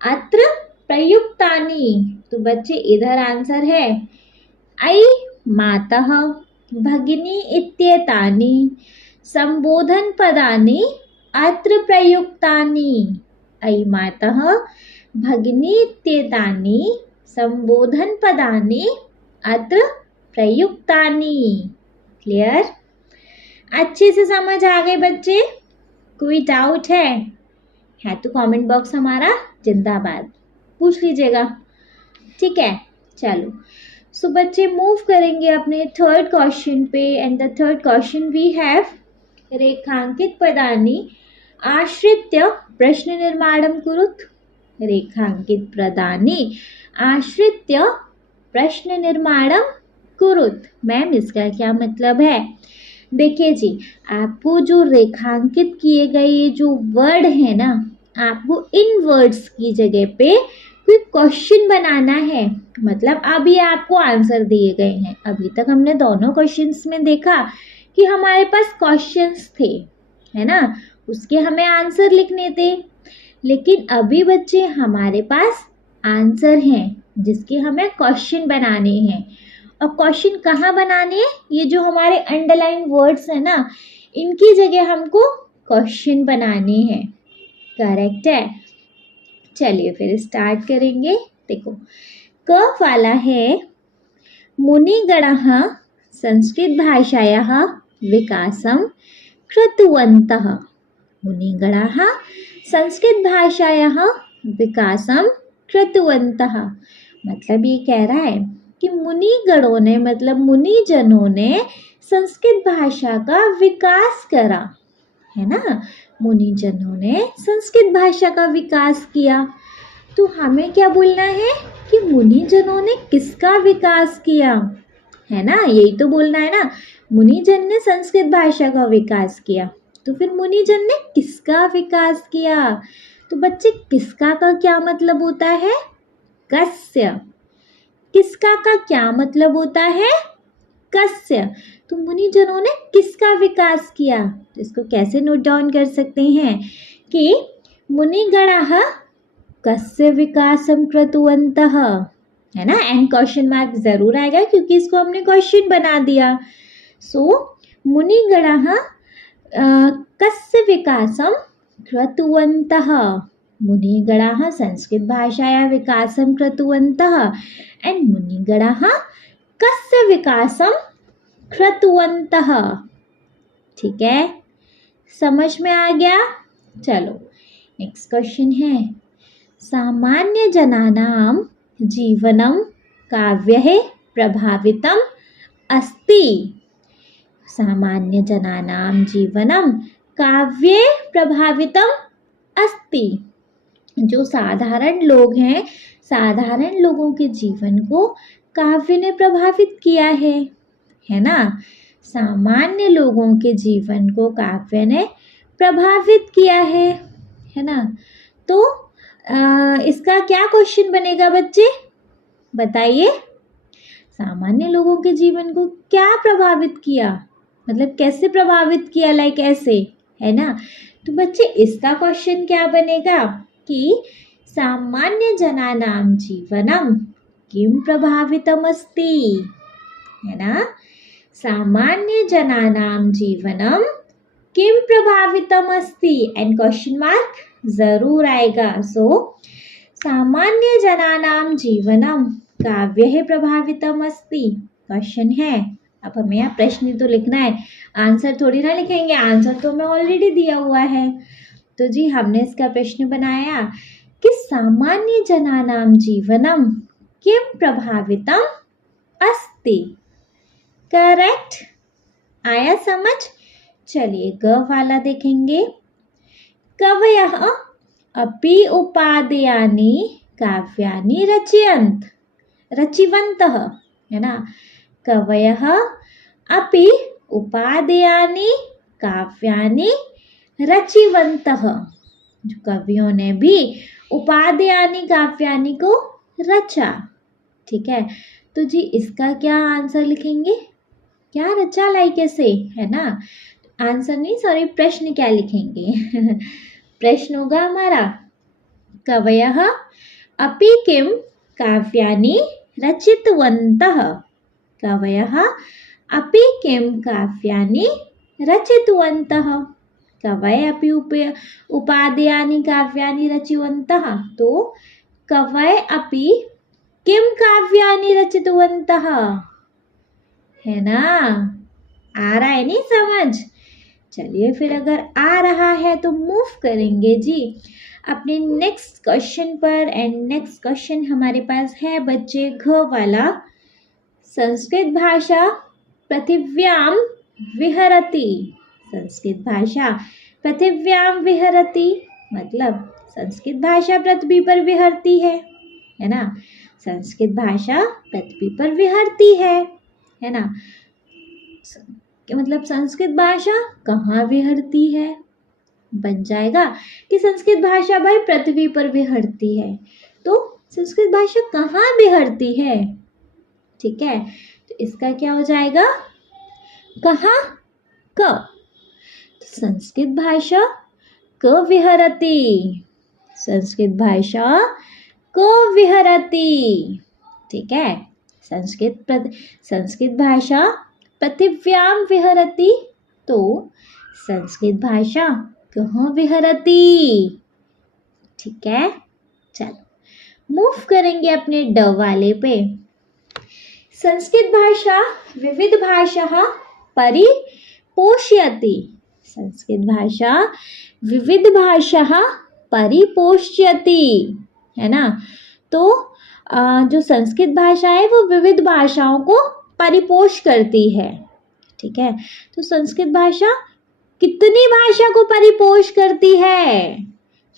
अत्र प्रयुक्तानि? तो बच्चे इधर आंसर है ऐ मातः भगिनी इत्येतानि संबोधन पदानि अत्र प्रयुक्तानि। ऐ मातः भगिनी इत्येतानि संबोधन पदानि अत्र प्रयुक्तानि। क्लियर? अच्छे से समझ आ गए बच्चे? कोई डाउट है तो कमेंट बॉक्स हमारा जिंदाबाद पूछ लीजिएगा। ठीक है, चलो सो बच्चे मूव करेंगे अपने थर्ड क्वेश्चन पे। And the third question we have रेखांकित पदानि आश्रित्य प्रश्न निर्माणं कुरुत। रेखांकित पदानि आश्रित्य प्रश्न निर्माणं कुरुत। मैम इसका क्या मतलब है? देखिए जी, आपको जो रेखांकित किए गए ये जो वर्ड है ना, आपको इन वर्ड्स की जगह पे कोई क्वेश्चन बनाना है। मतलब अभी आपको आंसर दिए गए हैं। अभी तक हमने दोनों क्वेश्चंस में देखा कि हमारे पास क्वेश्चंस थे, है ना, उसके हमें आंसर लिखने थे। लेकिन अभी बच्चे हमारे पास आंसर हैं जिसके हमें क्वेश्चन बनाने हैं। और क्वेश्चन कहाँ बनाने हैं? ये जो हमारे अंडरलाइन वर्ड्स है ना, इनकी जगह हमको क्वेश्चन बनाने हैं। करेक्ट है? चलिए फिर स्टार्ट करेंगे। देखो, क वाला है मुनिगणः संस्कृत भाषायाः विकासं कृतवन्तः। मुनिगणः संस्कृत भाषायाः विकासं कृतवन्तः। मतलब ये कह रहा है कि मुनिगणों ने, मतलब मुनिजनों ने संस्कृत भाषा का विकास करा, है ना। मुनिजनों ने संस्कृत भाषा का विकास किया। तो हमें क्या बोलना है कि मुनिजनों ने किसका विकास किया, है ना, यही तो बोलना है ना। मुनिजन ने संस्कृत भाषा का विकास किया, तो फिर मुनिजन ने किसका विकास किया? तो बच्चे किसका का क्या मतलब होता है? कस्य। किसका का क्या मतलब होता है? कस्य। तो मुनिजनों ने किसका विकास किया? तो इसको कैसे नोट डाउन कर सकते हैं कि मुनिगणः कस्य विकासं कृतवन्तः, है ना। एंड क्वेश्चन मार्क जरूर आएगा क्योंकि इसको हमने क्वेश्चन बना दिया। सो मुनिगणः कस्य विकासं कृतवन्तः। मुनिगणः संस्कृत भाषायाः विकासं कृतवन्तः। एंड मुनिगणः कस्य विकासं कृतवन्तः। ठीक है, समझ में आ गया? चलो नेक्स्ट क्वेश्चन है, सामान्य जनानां जीवनं काव्यैः प्रभावितम् अस्ति। सामान्य जनानां जीवनं काव्ये प्रभावितम् अस्ति। जो साधारण लोग हैं, साधारण लोगों के जीवन को काव्य ने प्रभावित किया है ना। सामान्य लोगों के जीवन को काव्य ने प्रभावित किया है ना। तो इसका क्या क्वेश्चन बनेगा बच्चे, बताइए। सामान्य लोगों के जीवन को क्या प्रभावित किया, मतलब कैसे प्रभावित किया, लाइक ऐसे, है ना। तो बच्चे इसका क्वेश्चन क्या बनेगा कि सामान्य जनानां जीवनं किं प्रभावितमस्ति, है ना। सामान्य जनानां जीवनं किं प्रभावितमस्ति एंड क्वेश्चन मार्क जरूर आएगा। सो सामान्य जनानां जीवनं काव्यैः प्रभावितमस्ति क्वेश्चन है। अब हमें यहाँ प्रश्न तो लिखना है, आंसर थोड़ी ना लिखेंगे, आंसर तो हमें ऑलरेडी दिया हुआ है। तो जी हमने इसका प्रश्न बनाया कि सामान्य जनानां जीवनं किं प्रभावितम् अस्ति। करेक्ट आया समझ? चलिए ग वाला देखेंगे। कवयः अपि उपादेयानि काव्यानि रचिवन्तः, है ना। कवयः अपि उपादेयानि काव्यानि रचिवन्तः, जो कवियों ने भी उपादेयानि काव्यानि को रचा। ठीक है, तो जी इसका क्या आंसर लिखेंगे? क्या रचा लाइक से, है ना। आंसर नहीं, सॉरी, प्रश्न क्या लिखेंगे? प्रश्न होगा हमारा कवयः अपि किम काव्यानि रचितवन्तः। कवयः अपि किम काव्यानि रचितवन्तः। कवय अपि उपादेयानि काव्यानि रचितवन्तः, तो कवय अपि किम काव्यानि रचितवन्तः, है ना। आ रहा है नहीं समझ? चलिए फिर अगर आ रहा है तो मूव करेंगे जी अपने नेक्स्ट क्वेश्चन पर। एंड नेक्स्ट क्वेश्चन हमारे पास है बच्चे घ वाला। संस्कृत भाषा पृथिव्यां विहरति। संस्कृत भाषा पृथिव्यां विहरति मतलब संस्कृत भाषा पृथ्वी पर विहरती है ना। संस्कृत भाषा पृथ्वी पर विहरती है ना। मतलब संस्कृत भाषा कहाँ विहरती है? बन जाएगा कि संस्कृत भाषा भाई पृथ्वी पर विहरती है, तो संस्कृत भाषा कहाँ विहरती है? ठीक है, तो इसका क्या हो जाएगा? कहाँ? क। संस्कृत भाषा क विहरति। संस्कृत भाषा क विहरति। ठीक है, संस्कृत भाषा पृथिव्यां विहरति, तो संस्कृत भाषा कहाँ विहरति? ठीक है, चलो मूव करेंगे अपने ड वाले पे। संस्कृत भाषा विविध भाषा परिपोषयति। संस्कृत भाषा विविध भाषा परिपोषयति, है ना। तो जो संस्कृत भाषा है वो विविध भाषाओं को परिपोष करती है। ठीक है, तो संस्कृत भाषा कितनी भाषा को परिपोष करती है?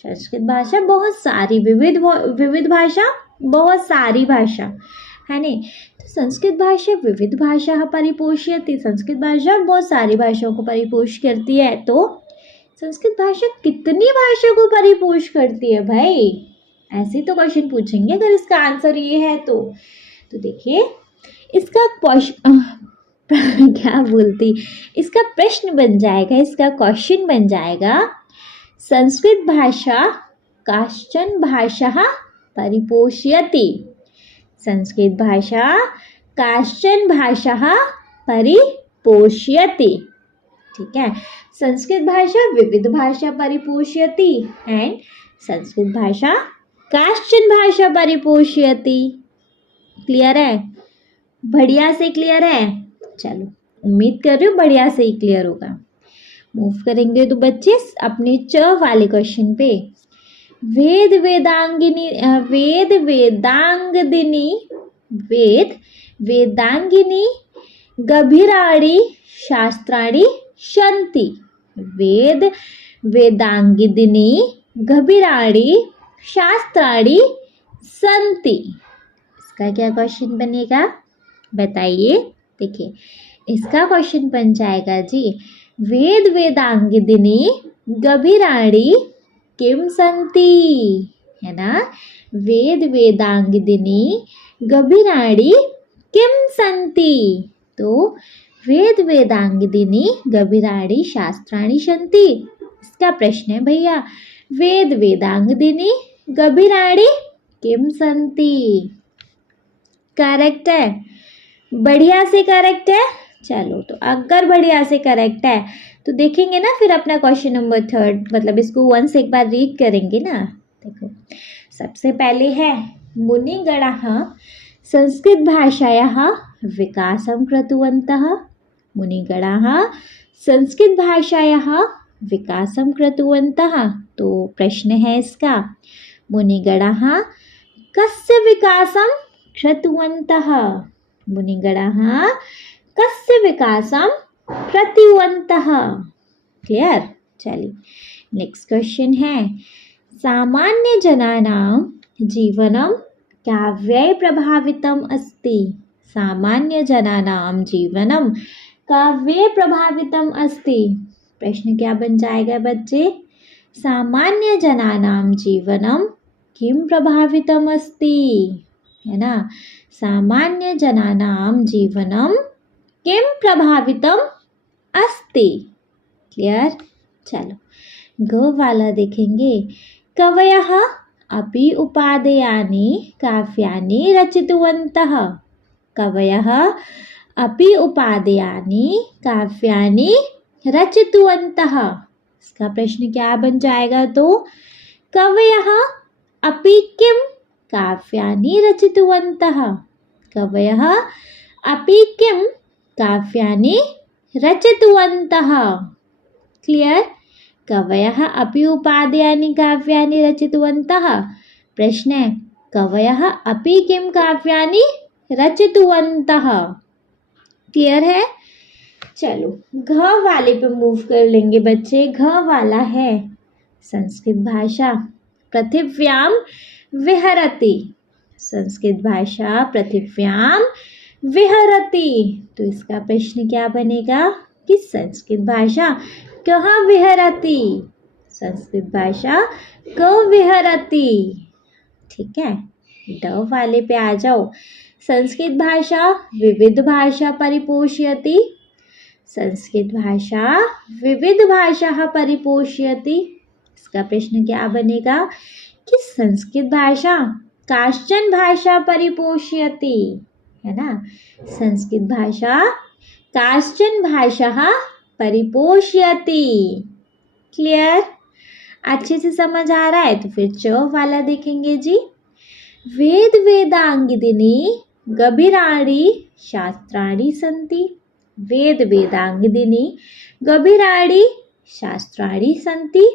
संस्कृत भाषा बहुत सारी, विविध भाषा बहुत सारी भाषा, है नहीं। तो संस्कृत भाषा विविध भाषा परिपोषयति, संस्कृत भाषा बहुत सारी भाषाओं को परिपोष करती है। तो संस्कृत भाषा कितनी भाषा को परिपोष करती है भाई? ऐसे तो क्वेश्चन पूछेंगे अगर इसका आंसर ये है तो देखिए इसका इसका प्रश्न बन जाएगा, इसका क्वेश्चन बन जाएगा संस्कृत भाषा काश्चन भाषा परिपोषयति। संस्कृत भाषा काश्चन भाषा परिपोषयति। ठीक है, संस्कृत भाषा विविध भाषा परिपोषयति एंड संस्कृत भाषा काश्चन भाषा परिपोषयति। क्लियर है? बढ़िया से क्लियर है? चलो उम्मीद कर रही हूँ बढ़िया से ही क्लियर होगा। मूव करेंगे तो बच्चे अपने च वाले क्वेश्चन पे। वेद वेदांगिनी गभीराणि शास्त्राणि सन्ति। वेद वेदांगिनी गभीराणि शास्त्राणि सन्ति। इसका क्या क्वेश्चन बनेगा बताइए? देखिए इसका क्वेश्चन बन जाएगा जी वेद वेदांगिनी गभीराणि किम सन्ति, है ना। वेद वेदांगिनी गभीराणि किम सन्ति, तो वेद वेदांगिनी गभीराणि शास्त्राणि सन्ति। इसका प्रश्न है भैया वेद वेदांगिनी गभीराणि किम सन्ति। करेक्ट है? बढ़िया से करेक्ट है। चलो तो अगर बढ़िया से करेक्ट है तो देखेंगे ना फिर अपना क्वेश्चन नंबर 3, मतलब इसको वंस एक बार रीड करेंगे ना। देखो सबसे पहले है मुनिगणाः संस्कृत भाषायाः विकासं कृतवन्तः। मुनिगणाः संस्कृत भाषायाः विकासं कृतवन्तः, तो प्रश्न है इसका मुनिगणाः कस्य विकासं कृतवन्तः। मुनिगणाः कस्य विकासं प्रतिवन्तः। क्लियर? चलिए नेक्स्ट क्वेश्चन है, सामान्य जनानां जीवनं काव्यै प्रभावितम् अस्ति। सामान्य जनानां जीवनं काव्ये प्रभावितम् अस्ति। प्रश्न क्या बन जाएगा बच्चे? सामान्य जनानां जीवनं किं प्रभावितम् अस्ति, है ना? सामान्य जनानां जीवनं किं प्रभावितम् अस्ति। क्लियर? चलो ग वाला देखेंगे, कवयः अपि उपादेयानि काव्यानि रचितवन्तः। कवयः अपि उपादेयानि काव्यानि रचितवन्तः। इसका प्रश्न क्या बन जाएगा? तो कवयः अपि किं काव्यानि रचितवन्तः। कवयः अपि किं काव्यानि रचितवन्तः। क्लियर? कवयः अपि उपादेयानि काव्यानि रचितवन्तः। प्रश्न है, कवयः अपि किं काव्यानि रचितवन्तः। क्लियर है? चलो घ वाले पे मूव कर लेंगे बच्चे। घ वाला है संस्कृत भाषा पृथिव्यां विहरति। संस्कृत भाषा पृथिव्यां विहरति। तो इसका प्रश्न क्या बनेगा कि संस्कृत भाषा कहाँ विहरति। संस्कृत भाषा कहाँ विहरति। ठीक है, ड वाले पे आ जाओ। संस्कृत भाषा विविध भाषा परिपोषयति। संस्कृत भाषा विविध भाषा परिपोषयति। इसका प्रश्न क्या बनेगा कि संस्कृत भाषा काश्चन भाषा परिपोषयति, है ना? संस्कृत भाषा काश्चन भाषा परिपोषयति। क्लियर? अच्छे से समझ आ रहा है? तो फिर च वाला देखेंगे जी। वेद वेदांगिदिनी गभीराणि शास्त्राणि सन्ति। वेद वेदांगिदिनी गभीराणि शास्त्राणि सन्ति।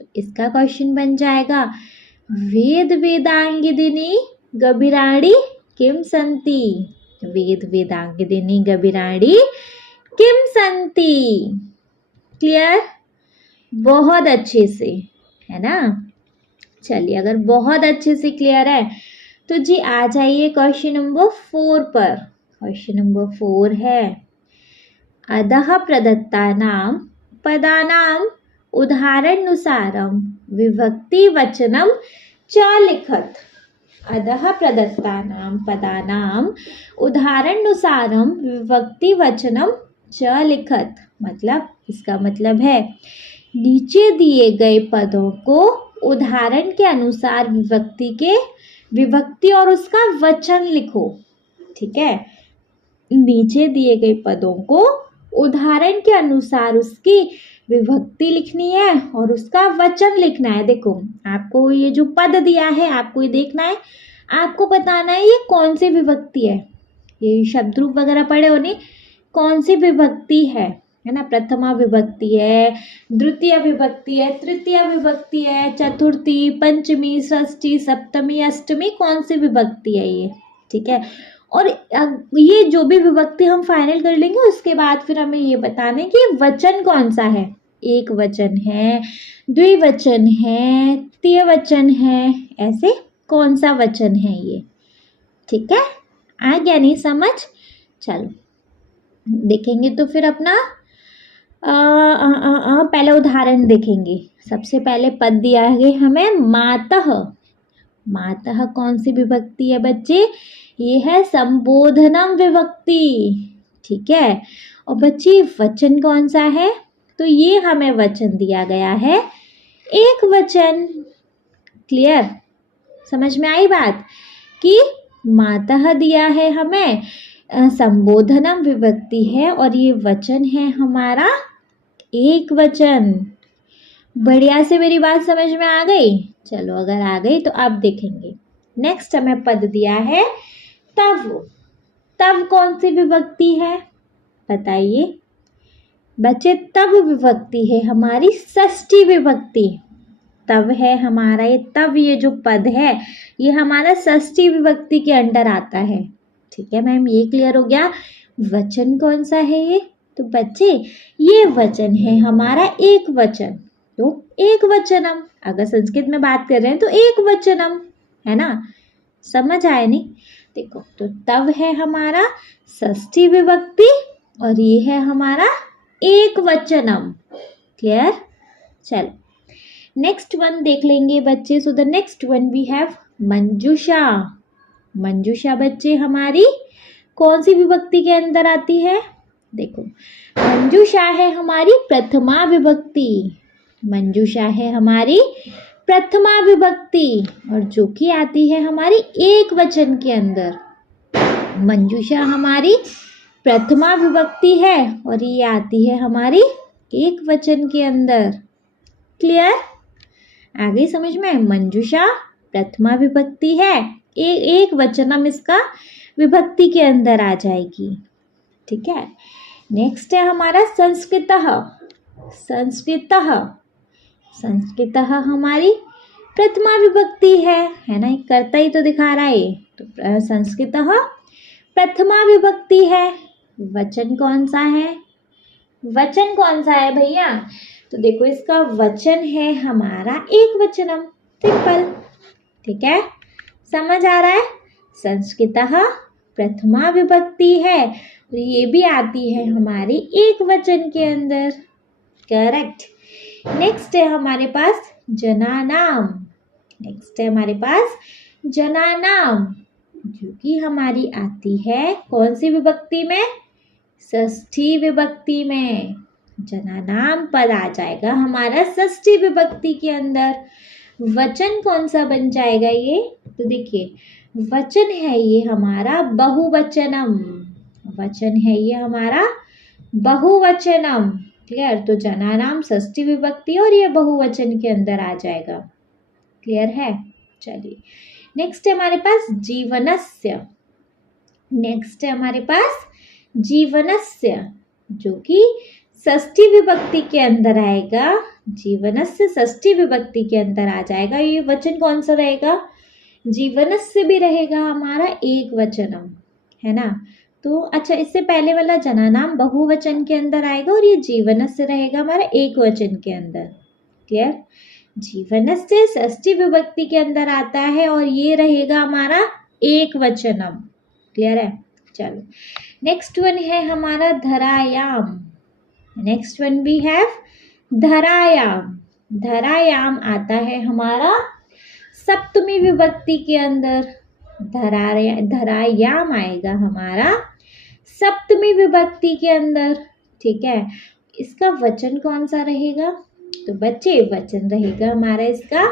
तो इसका क्वेश्चन बन जाएगा, वेद वेदांगिदिनी गभीराणि किम सन्ति। वेद वेदांगिदिनी गभीराणि किम सन्ति। क्लियर? बहुत अच्छे से, है ना? चलिए अगर बहुत अच्छे से क्लियर है तो जी आ जाइए क्वेश्चन नंबर 4 पर। क्वेश्चन नंबर 4 है, अधः प्रदत्तानां पदानां उदाहरणानुसारं विभक्ति वचनं च लिखत। अधः प्रदत्तानां पदानां उदाहरणानुसारं विभक्ति वचनं च लिखत। मतलब इसका मतलब है नीचे दिए गए पदों को उदाहरण के अनुसार विभक्ति और उसका वचन लिखो। ठीक है, नीचे दिए गए पदों को उदाहरण के अनुसार उसकी विभक्ति लिखनी है और उसका वचन लिखना है। देखो आपको ये जो पद दिया है आपको ये देखना है, आपको बताना है ये कौन सी विभक्ति है। ये शब्द रूप वगैरह पढ़े होने, कौन सी विभक्ति है ना? प्रथमा विभक्ति है, द्वितीय विभक्ति है, तृतीय विभक्ति है, चतुर्थी, पंचमी, षष्ठी, सप्तमी, अष्टमी, कौन सी विभक्ति है ये। ठीक है, और ये जो भी विभक्ति हम फाइनल कर लेंगे उसके बाद फिर हमें ये बताना है कि वचन कौन सा है। एक वचन है, द्विवचन है, तृतीय वचन है, ऐसे कौन सा वचन है ये। ठीक है, आ गया नहीं समझ? चलो देखेंगे तो फिर अपना पहले उदाहरण देखेंगे। सबसे पहले पद दिया है हमें मातः। मातः कौन सी विभक्ति है बच्चे? ये है संबोधनम विभक्ति। ठीक है, और बच्चे वचन कौन सा है? तो ये हमें वचन दिया गया है एक वचन। क्लियर? समझ में आई बात कि मातः दिया है हमें, संबोधनम विभक्ति है और ये वचन है हमारा एक वचन। बढ़िया से मेरी बात समझ में आ गई? चलो अगर आ गई तो अब देखेंगे। नेक्स्ट हमें पद दिया है तव। तव कौन सी विभक्ति है बताइए बच्चे? तव विभक्ति है हमारी षष्ठी विभक्ति। तव है हमारा ये, तव ये जो पद है ये हमारा षष्ठी विभक्ति के अंडर आता है। ठीक है मैम, ये क्लियर हो गया। वचन कौन सा है? ये तो बच्चे ये वचन है हमारा एक वचन, तो एक वचनम। अगर संस्कृत में बात कर रहे हैं तो एक वचनम, है ना। समझ आए नहीं? देखो, तो तब है हमारा षष्ठी विभक्ति और ये है हमारा एक वचनम। क्लियर? चलो नेक्स्ट वन देख लेंगे बच्चे। So the next one we have Manjusha. Manjusha बच्चे हमारी कौन सी विभक्ति के अंदर आती है? देखो, मंजूषा है हमारी प्रथमा विभक्ति। मंजूषा है हमारी प्रथमा विभक्ति और जो कि आती है हमारी एक वचन के अंदर। मंजूषा हमारी प्रथमा विभक्ति है और ये आती है हमारी एक वचन के अंदर। क्लियर? आगे समझ में? मंजूषा प्रथमा विभक्ति है, एक वचनम इसका विभक्ति के अंदर आ जाएगी। ठीक है। नेक्स्ट है हमारा संस्कृतः। संस्कृतः, संस्कृतः हमारी प्रथमा विभक्ति है ना। एक कर्ता ही तो दिखा रहा है, तो संस्कृतः प्रथमा विभक्ति है। वचन कौन सा है? वचन कौन सा है भैया? तो देखो, इसका वचन है हमारा एक वचनम। सिंपल। ठीक है, समझ आ रहा है? संस्कृतः प्रथमा विभक्ति है और ये भी आती है हमारी एक वचन के अंदर। करेक्ट। नेक्स्ट है हमारे पास जनानाम। नेक्स्ट है हमारे पास जनानाम, जो कि हमारी आती है कौन सी विभक्ति में? षष्ठी विभक्ति में। जनानाम पद आ जाएगा हमारा षष्ठी विभक्ति के अंदर। वचन कौन सा बन जाएगा ये? तो देखिए, वचन है ये हमारा बहुवचनम। वचन है ये हमारा बहुवचनम। क्लियर? तो जनानाम षष्ठी विभक्ति और ये बहुवचन के अंदर आ जाएगा। क्लियर है? चलिए नेक्स्ट है हमारे पास जीवनस्य। नेक्स्ट है हमारे पास जीवनस्य, जो कि षष्ठी विभक्ति के अंदर आएगा। जीवनस्य षष्ठी विभक्ति के अंदर आ जाएगा। ये वचन कौन सा रहेगा? जीवनस्य भी रहेगा हमारा एक वचनम, है ना। तो अच्छा, इससे पहले वाला जनानाम बहुवचन के अंदर आएगा और ये जीवनस्य रहेगा हमारा एक वचन के अंदर। क्लियर? जीवनस्य षष्ठी विभक्ति के अंदर आता है और ये रहेगा हमारा एक वचनम। क्लियर है? चलो नेक्स्ट वन है हमारा धरायाम। नेक्स्ट वन वी हैव धरायाम। धरायाम आता है हमारा सप्तमी विभक्ति के अंदर। धरायाम आएगा हमारा सप्तमी विभक्ति के अंदर। ठीक है, इसका वचन कौन सा रहेगा? तो बच्चे वचन रहेगा हमारा इसका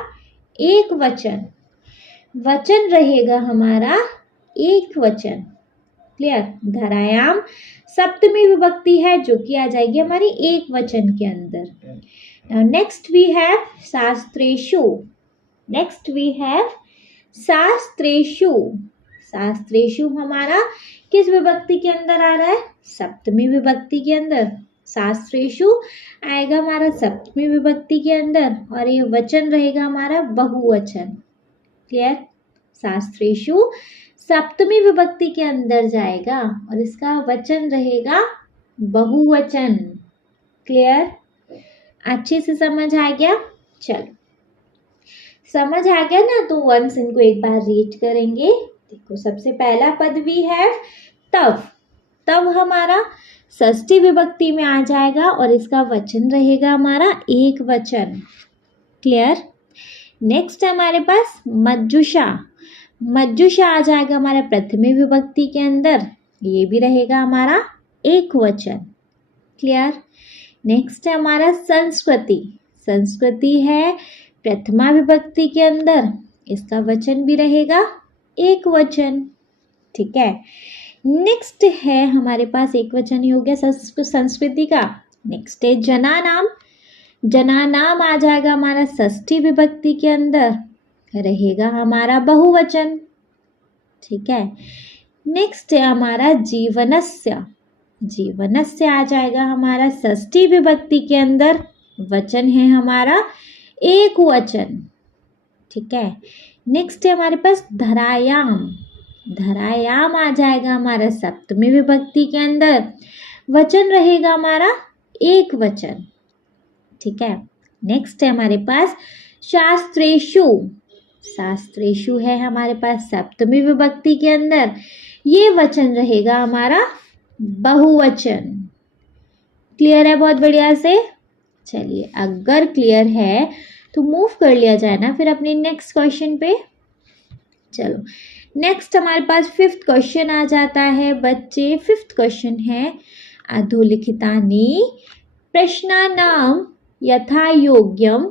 एक वचन। वचन रहेगा हमारा एक वचन। क्लियर? धरायाम सप्तमी विभक्ति है जो कि आ जाएगी हमारी एक वचन के अंदर। नेक्स्ट वी हैव शास्त्रेषु। नेक्स्ट वी हैव शास्त्रेषु। शास्त्रेषु हमारा किस विभक्ति के अंदर आ रहा है? सप्तमी विभक्ति के अंदर। शास्त्रेषु आएगा हमारा सप्तमी विभक्ति के अंदर और ये वचन रहेगा हमारा बहुवचन। क्लियर? शास्त्रेषु सप्तमी विभक्ति के अंदर जाएगा और इसका वचन रहेगा बहुवचन। क्लियर? अच्छे से समझ आ गया? चलो समझ आ गया ना, तो वंस इनको एक बार रीड करेंगे। देखो, सबसे पहला पद भी है तब। तब हमारा षष्ठी विभक्ति में आ जाएगा और इसका वचन रहेगा हमारा एक वचन। क्लियर? नेक्स्ट है हमारे पास मज्जुषा। मज्जुषा आ जाएगा हमारा प्रथमी विभक्ति के अंदर, ये भी रहेगा हमारा एक वचन। क्लियर? नेक्स्ट है हमारा संस्कृति। संस्कृति है प्रथमा विभक्ति के अंदर, इसका वचन भी रहेगा एक वचन। ठीक है, नेक्स्ट है हमारे पास एक वचन ही हो गया संस्कृति का। नेक्स्ट है जनानाम। जनानाम आ जाएगा हमारा षष्ठी विभक्ति के अंदर, रहेगा हमारा बहुवचन। ठीक है, नेक्स्ट है हमारा जीवनस्य। जीवनस्य आ जाएगा हमारा षष्ठी विभक्ति के अंदर, वचन है हमारा एक वचन। ठीक है, नेक्स्ट है हमारे पास धरायाम। धरायाम आ जाएगा हमारा सप्तमी विभक्ति के अंदर, वचन रहेगा हमारा एक वचन। ठीक है, नेक्स्ट है हमारे पास शास्त्रेषु। शास्त्रेषु है हमारे पास सप्तमी विभक्ति के अंदर, ये वचन रहेगा हमारा बहुवचन। क्लियर है बहुत बढ़िया से। चलिए अगर क्लियर है तो मूव कर लिया जाए ना फिर अपने नेक्स्ट क्वेश्चन पे। चलो नेक्स्ट हमारे पास फिफ्थ क्वेश्चन आ जाता है बच्चे। फिफ्थ क्वेश्चन है अधोलिखितानि प्रश्नानां यथा योग्यं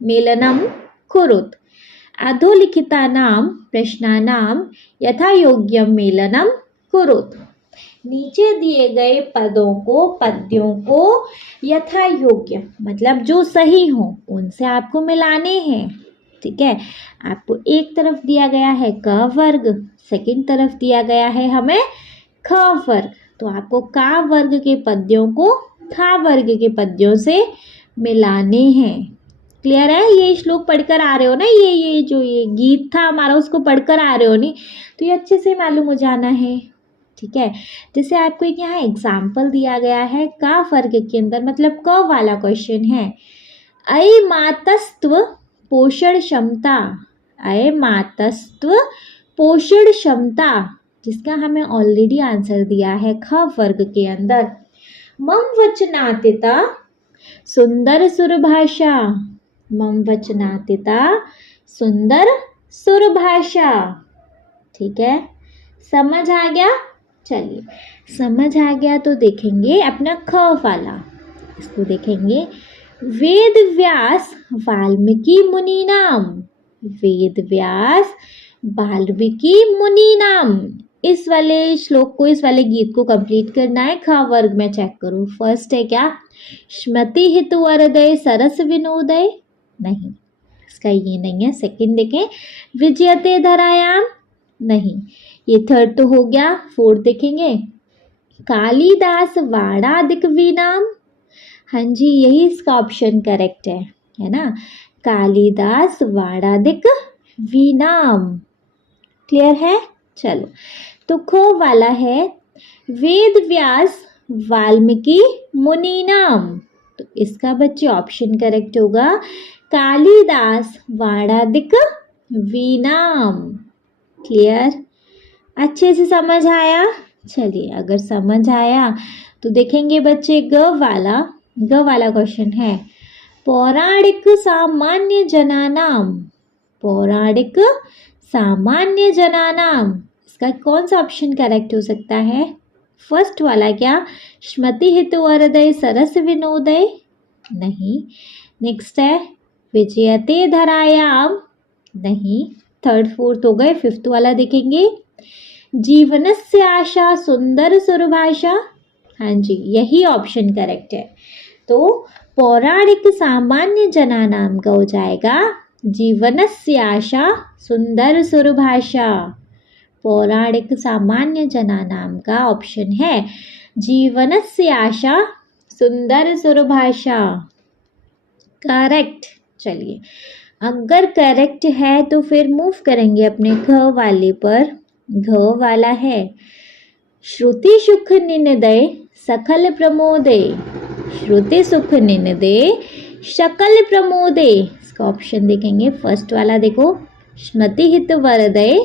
मेलनं कुरुत। अधोलिखितानां प्रश्नानां यथा योग्यं मेलनं कुरुत। नीचे दिए गए पद्यों को यथा योग्य मतलब जो सही हो उनसे आपको मिलाने हैं। ठीक है, आपको एक तरफ दिया गया है क वर्ग, सेकंड तरफ दिया गया है हमें ख वर्ग, तो आपको का वर्ग के पद्यों को खा वर्ग के पद्यों से मिलाने हैं। क्लियर है, ये श्लोक पढ़कर आ रहे हो ना, ये जो ये गीत था हमारा उसको पढ़कर आ रहे हो नहीं, तो ये अच्छे से मालूम हो जाना है। ठीक है, जैसे आपको एक यहाँ एग्जाम्पल दिया गया है का वर्ग के अंदर, मतलब क वाला क्वेश्चन है अय मातस्त्व पोषण क्षमता। अय मातस्त्व पोषण क्षमता, जिसका हमें ऑलरेडी आंसर दिया है ख वर्ग के अंदर। मम वचनातीता सुंदर सुरभाषा। मम वचनातीता सुंदर सुरभाषा। ठीक है, समझ आ गया। चलिए समझ आ गया तो देखेंगे अपना ख वाला, इसको देखेंगे। वेद व्यास वाल्मीकि मुनि नाम। वेद व्यास वाल्मीकि मुनि नाम, इस वाले श्लोक को, इस वाले गीत को कंप्लीट करना है। ख वर्ग में चेक करो, फर्स्ट है क्या स्मृति हितु वरदय सरस विनोदय, नहीं इसका ये नहीं है। सेकंड देखें विजयते धरायाम, नहीं ये थर्ड तो हो गया। फोर्थ देखेंगे कालिदास वाड़ादिक विनाम, हाँ जी यही इसका ऑप्शन करेक्ट है ना, कालिदास वाड़ादिक विनाम। क्लियर है। चलो तो खो वाला है वेद व्यास वाल्मीकि मुनि नाम, तो इसका बच्चे ऑप्शन करेक्ट होगा कालिदास वाड़ादिक विनाम। क्लियर, अच्छे से समझ आया। चलिए अगर समझ आया तो देखेंगे बच्चे ग वाला क्वेश्चन है पौराणिक सामान्य जनानाम। पौराणिक सामान्य जनानाम, इसका कौन सा ऑप्शन करेक्ट हो सकता है? फर्स्ट वाला क्या स्मृति हितु वरदय सरस विनोदय, नहीं। नेक्स्ट है विजयते धरायाम, नहीं। थर्ड फोर्थ हो गए। फिफ्थ वाला देखेंगे जीवनस्य आशा सुंदर सुरभाषा, हाँ जी यही ऑप्शन करेक्ट है। तो पौराणिक सामान्य जनानाम का हो जाएगा जीवनस्य आशा सुंदर सुरभाषा। पौराणिक सामान्य जनानाम का ऑप्शन है जीवनस्य आशा सुंदर सुरभाषा। करेक्ट। चलिए अगर करेक्ट है तो फिर मूव करेंगे अपने घ वाले पर। घ वाला है श्रुति सुख निनदय सकल प्रमोदे। श्रुति सुख निनदय सकल प्रमोदे, इसका ऑप्शन देखेंगे। फर्स्ट वाला देखो स्मृति हित वरदय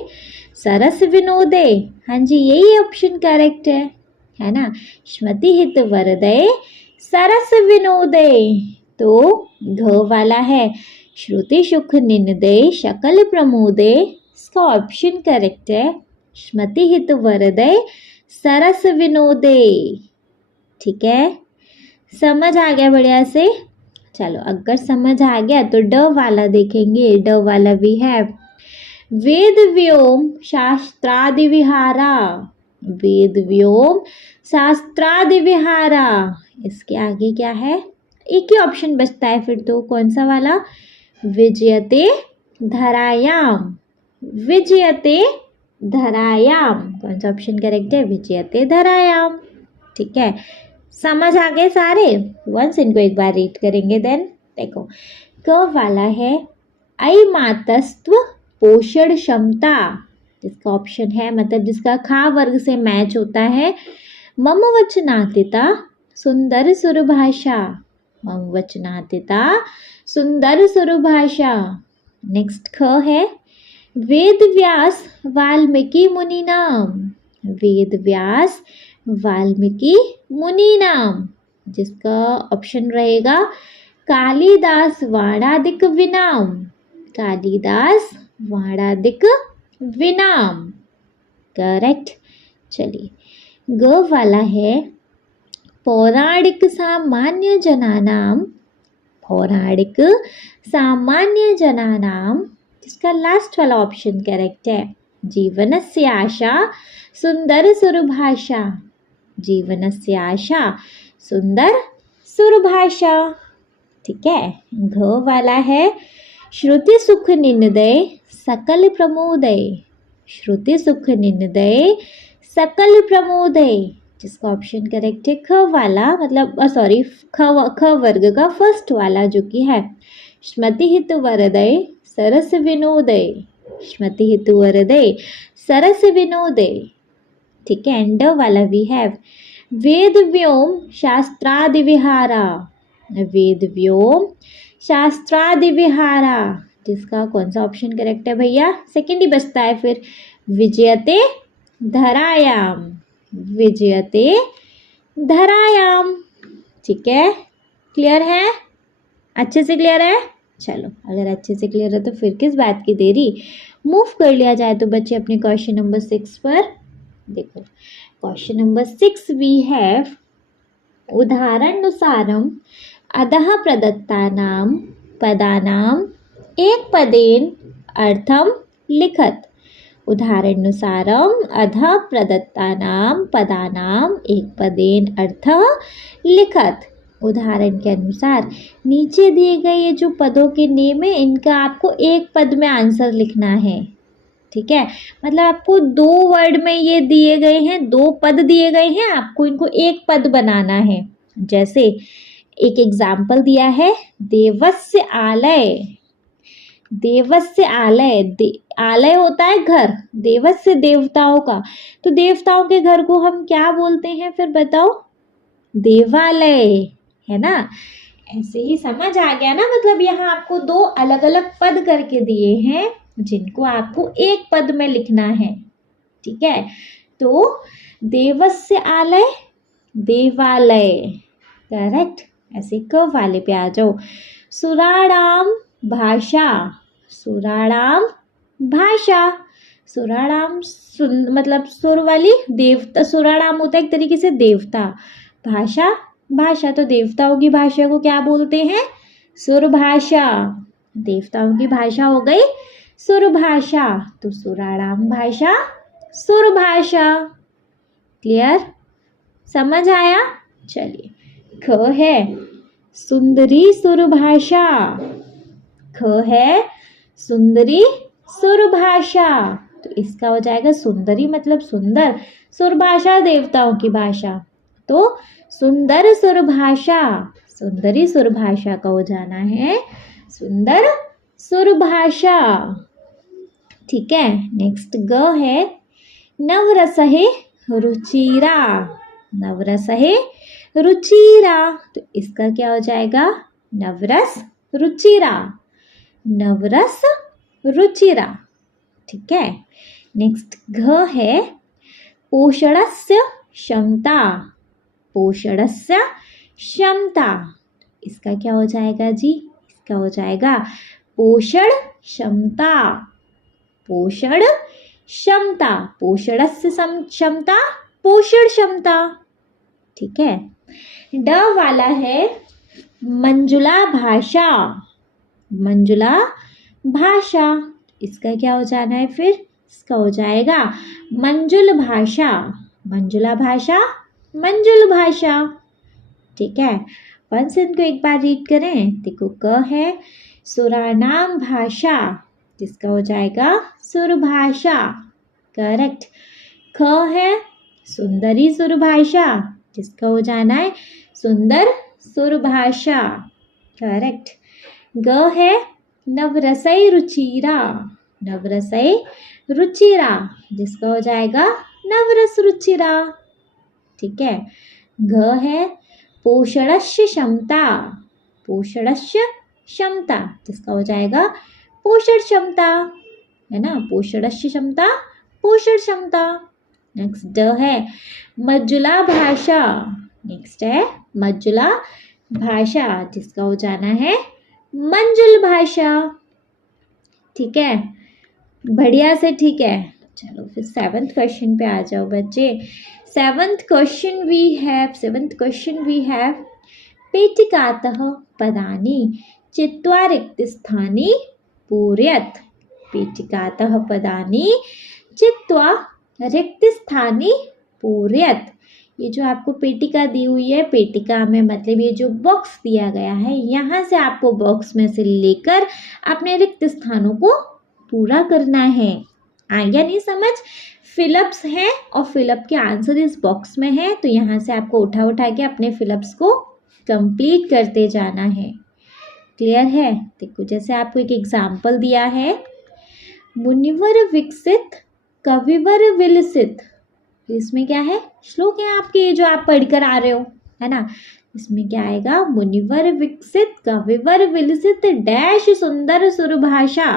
सरस विनोदे, हाँ जी यही ऑप्शन करेक्ट है ना, स्मृति हित वरदय सरस विनोदय। तो घ वाला है श्रुति सुख निनदय सकल प्रमोदे, इसका ऑप्शन करेक्ट है स्मृति हित वरदय सरस विनोदे। ठीक है, समझ आ गया बढ़िया से। चलो अगर समझ आ गया तो ड वाला देखेंगे। ड वाला भी है वेद व्योम शास्त्रादि विहारा। वेद व्योम शास्त्रादि विहारा, इसके आगे क्या है? एक ही ऑप्शन बचता है फिर तो, कौन सा वाला? विजयते धरायाम। विजयते धरायाम, कौन सा ऑप्शन करेक्ट है? विजयते धरायाम। ठीक है, समझ आ गए सारे? वंस इनको एक बार रीड करेंगे। देन देखो क वाला है अय मातस्त्व पोषण क्षमता, जिसका ऑप्शन है मतलब जिसका खा वर्ग से मैच होता है मम वचनातीता सुंदर सुरभाषा, मम वचनातीता सुंदर सुरभाषा। नेक्स्ट ख है वेद व्यास वाल्मीकि मुनि नाम, वेद व्यास वाल्मीकि मुनि नाम, जिसका ऑप्शन रहेगा कालिदास वाणादिक विनाम, कालिदास वाणादिक विनाम। करेक्ट। चलिए ग वाला है पौराणिक सामान्य जनानाम, पौराणिक सामान्य जनानाम, जिसका लास्ट वाला ऑप्शन करेक्ट है जीवनस्य आशा सुंदर सुरभाषा, जीवनस्य आशा सुंदर सुरभाषा। ठीक है। घ वाला है श्रुति सुख निंदय सकल प्रमोदय, श्रुति सुख निंदय सकल प्रमोदय, जिसका ऑप्शन करेक्ट है ख वाला, मतलब सॉरी ख वर्ग का फर्स्ट वाला जो कि है स्मृति हितु वरदय सरस विनोदय, स्मृति हितु वरदय सरस विनोदय। ठीक है। एंड वाला भी है वेद व्योम शास्त्रादि विहारा, वेद व्योम शास्त्रादि विहारा, जिसका कौन सा ऑप्शन करेक्ट है भैया? सेकंड ही बचता है फिर विजयते धरायाम, विजयते धरायाम। ठीक है। क्लियर है? अच्छे से क्लियर है? चलो अगर अच्छे से क्लियर है तो फिर किस बात की देरी, मूव कर लिया जाए तो बच्चे अपने क्वेश्चन नंबर 6 पर। देखो क्वेश्चन नंबर 6 वी हैव उदाहरणानुसारम अधः प्रदत्तानां पदानां एक पदेन अर्थम लिखत, उदाहरणानुसारम अधः प्रदत्तानां पदानां एक पदेन अर्थः लिखत। उदाहरण के अनुसार नीचे दिए गए ये जो पदों के नेम है इनका आपको एक पद में आंसर लिखना है। ठीक है। मतलब आपको 2 वर्ड में ये दिए गए हैं, 2 पद दिए गए हैं, आपको इनको एक पद बनाना है। जैसे एक एग्जाम्पल दिया है देवस्य आलय, देवस्य आलय, आलय होता है घर, देवस्य देवताओं का, तो देवताओं के घर को हम क्या बोलते हैं फिर बताओ? देवालय, है ना? ऐसे ही समझ आ गया ना? मतलब यहाँ आपको 2 अलग अलग पद करके दिए हैं जिनको आपको एक पद में लिखना है। ठीक है। तो देवस्य आलय देवालय, करेक्ट। ऐसे क वाले पे आ जाओ सुराणाम भाषा, सुराणाम भाषा, सुराणाम मतलब सुर वाली, देवता सुराणाम होता है एक तरीके से देवता, भाषा भाषा, तो देवताओं की भाषा को क्या बोलते हैं? सुर भाषा। देवताओं की भाषा हो गई सुर भाषा, तो सुराणाम भाषा सुर भाषा। क्लियर? समझ आया? चलिए ख है सुंदरी सुर भाषा, ख है सुंदरी सुर भाषा, तो इसका हो जाएगा सुंदरी मतलब सुंदर, सुर भाषा देवताओं की भाषा, तो सुंदर सुर भाषा, सुंदरी सुर भाषा का हो जाना है सुंदर सुर भाषा। ठीक है। नेक्स्ट ग है नवरसहे रुचिरा, नवरसहे रुचिरा, तो इसका क्या हो जाएगा? नवरस रुचिरा, नवरस रुचिरा। ठीक है। नेक्स्ट घ है पोषणस्य क्षमता, पोषणस्य क्षमता, इसका क्या हो जाएगा जी? इसका हो जाएगा पोषण क्षमता, पोषण क्षमता, पोषणस्य क्षमता पोषण क्षमता। ठीक है। ड वाला है मंजुला भाषा, मंजुला भाषा, इसका क्या हो जाना है फिर? इसका हो जाएगा मंजुल भाषा, मंजुला भाषा मंजुल भाषा। ठीक है। वंस इनको एक बार रीड करें। देखो क है सुरानाम भाषा, जिसका हो जाएगा सुर भाषा, करेक्ट। ख है सुंदरी सुर भाषा, जिसका हो जाना है सुंदर सुर भाषा, करेक्ट। ग है नवरसई रुचिरा, नवरसई रुचिरा, जिसका हो जाएगा नवरस रुचिरा। ठीक है। घ है पोषणस्य क्षमता, पोषणस्य क्षमता, जिसका हो जाएगा पोषण क्षमता, है ना, पोषणस्य क्षमता, पोषण क्षमता। नेक्स्ट ड है मज्जुला भाषा, नेक्स्ट है मज्जुला भाषा, जिसका हो जाना है मंजुल भाषा, ठीक है, बढ़िया से, ठीक है। चलो फिर 7th क्वेश्चन पे आ जाओ बच्चे। 7th क्वेश्चन वी हैव पेटिकातः पदानि चित्वा रिक्तस्थानि पूरयत्, पेटिकातः पदानि चित्वा रिक्तस्थानि पूरयत्। ये जो आपको पेटिका दी हुई है, पेटिका में मतलब ये जो बॉक्स दिया गया है, यहाँ से आपको बॉक्स में से लेकर अपने रिक्त स्थानों को पूरा करना है। आया नहीं समझ? फिलअप्स हैं और फिलअप के आंसर इस बॉक्स में है, तो यहाँ से आपको उठा उठा के अपने फिलअप्स को कंप्लीट करते जाना है। क्लियर है? देखो जैसे आपको एक एग्जाम्पल दिया है, मुनिवर विकसित कविवर विलसित, इसमें क्या है, श्लोक है आपके जो आप पढ़कर आ रहे हो, है ना। इसमें क्या आएगा, मुनिवर विकसित कविवर विलसित डैश सुंदर सुरभाषा,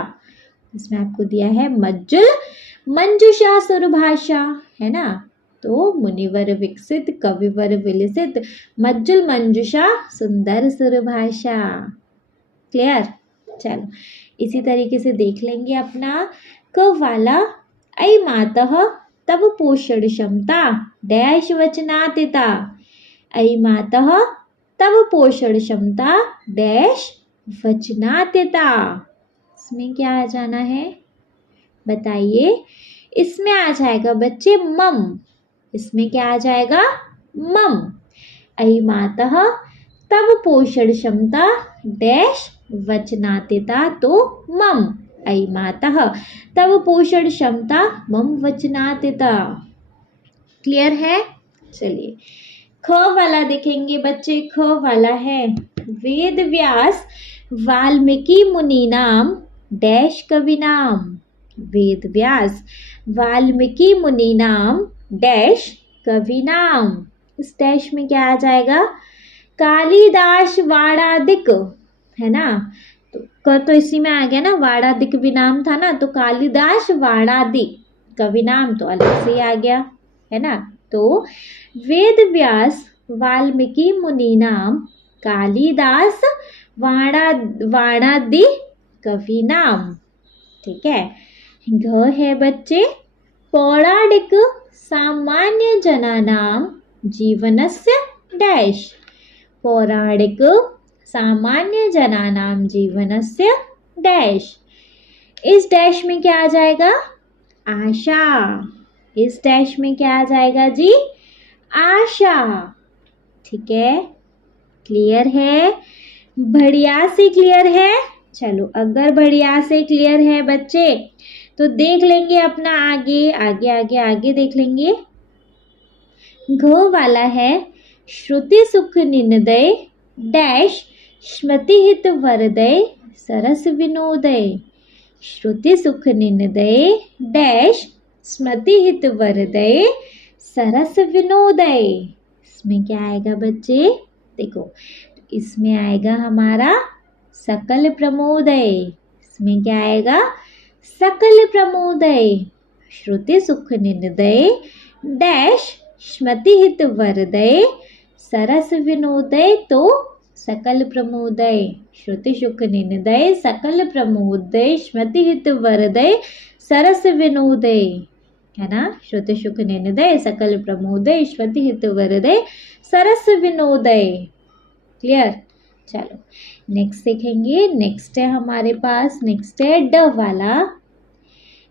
इसमें आपको दिया है मज्जुल मंजुषा सुरभाषा, है ना। तो मुनिवर विकसित कविवर विलसित मज्जुल मंजुषा सुंदर सुरभाषा। क्लियर? चलो इसी तरीके से देख लेंगे अपना क वाला, ऐ मातः तब पोषण क्षमता डैश वचनातिता, ऐ मातः तब पोषण क्षमता डैश वचनातिता। इसमें क्या आ जाना है बताइए? इसमें आ जाएगा बच्चे मम, इसमें क्या आ जाएगा, मम। ऐ मातः तब पोषण क्षमता डैश वचनातिता, तो मम, ऐ मातः तब पोषण क्षमता मम वचनातिता। क्लियर है? चलिए ख वाला देखेंगे बच्चे। ख वाला है वेद व्यास वाल्मीकि मुनीनाम डैश कविनाम, वेद व्यास वाल्मीकि मुनीनाम डैश कविनाम। इस डैश में क्या आ जाएगा, कालिदास वाणादिक, है ना। तो इसी में आ गया ना, वाणादिक भी नाम था ना, तो कालिदास वाणादिक कवि नाम तो अलग से आ गया, है ना। तो वेद व्यास वाल्मीकि मुनि नाम कालिदास वाणादि कवि नाम, ठीक है। घ है बच्चे पौराणिक सामान्य जनानाम जीवनस्य डैश, पौराणिक सामान्य जनानाम जीवनस्य डैश। इस डैश में क्या आ जाएगा, आशा, इस डैश में क्या आ जाएगा जी, आशा, ठीक है। क्लियर है? बढ़िया से क्लियर है। चलो अगर बढ़िया से क्लियर है बच्चे तो देख लेंगे अपना आगे आगे आगे आगे देख लेंगे। घ वाला है श्रुति सुख निनदय डैश स्मृति हित वरदय सरस विनोदय, श्रुति सुख निनदय डैश स्मृति हित वरदय सरस विनोदय। इसमें क्या आएगा बच्चे, देखो इसमें आएगा हमारा सकल प्रमोदय, इसमें क्या आएगा, सकल प्रमोदय। श्रुति सुख निनदय डैश स्मृति हित वरदय सरस विनोदय, तो सकल प्रमोदय। श्रुति सुख निनदय सकल प्रमोदय स्मृति हित वरदय सरस विनोदय, है ना। श्रुति सुख निनदय सकल प्रमोदय स्मृति हित वरदय सरस विनोदय। क्लियर? चलो नेक्स्ट देखेंगे। नेक्स्ट है हमारे पास, नेक्स्ट है ड वाला,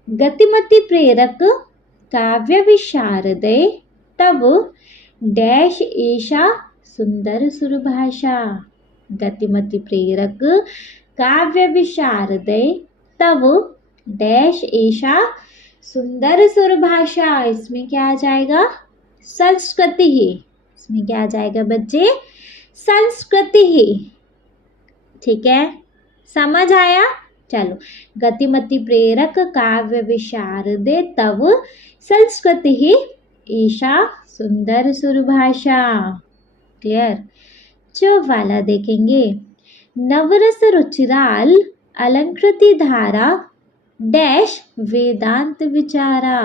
गतिमति प्रेरक काव्य विशारदय तब डैश ऐशा सुंदर सुरभाषा, गतिमति प्रेरक काव्य विशारदय तब डैश ऐशा सुंदर सुरभाषा। इसमें क्या आ जाएगा, संस्कृति ही, इसमें क्या आ जाएगा बच्चे, संस्कृति ही, ठीक है। समझ आया? चलो गतिमति प्रेरक काव्य विशारदे तब संस्कृति ही एषा सुंदर सुरभाषा। क्लियर। च वाला देखेंगे, नवरस रुचिराल अलंकृति धारा डैश वेदांत विचारा।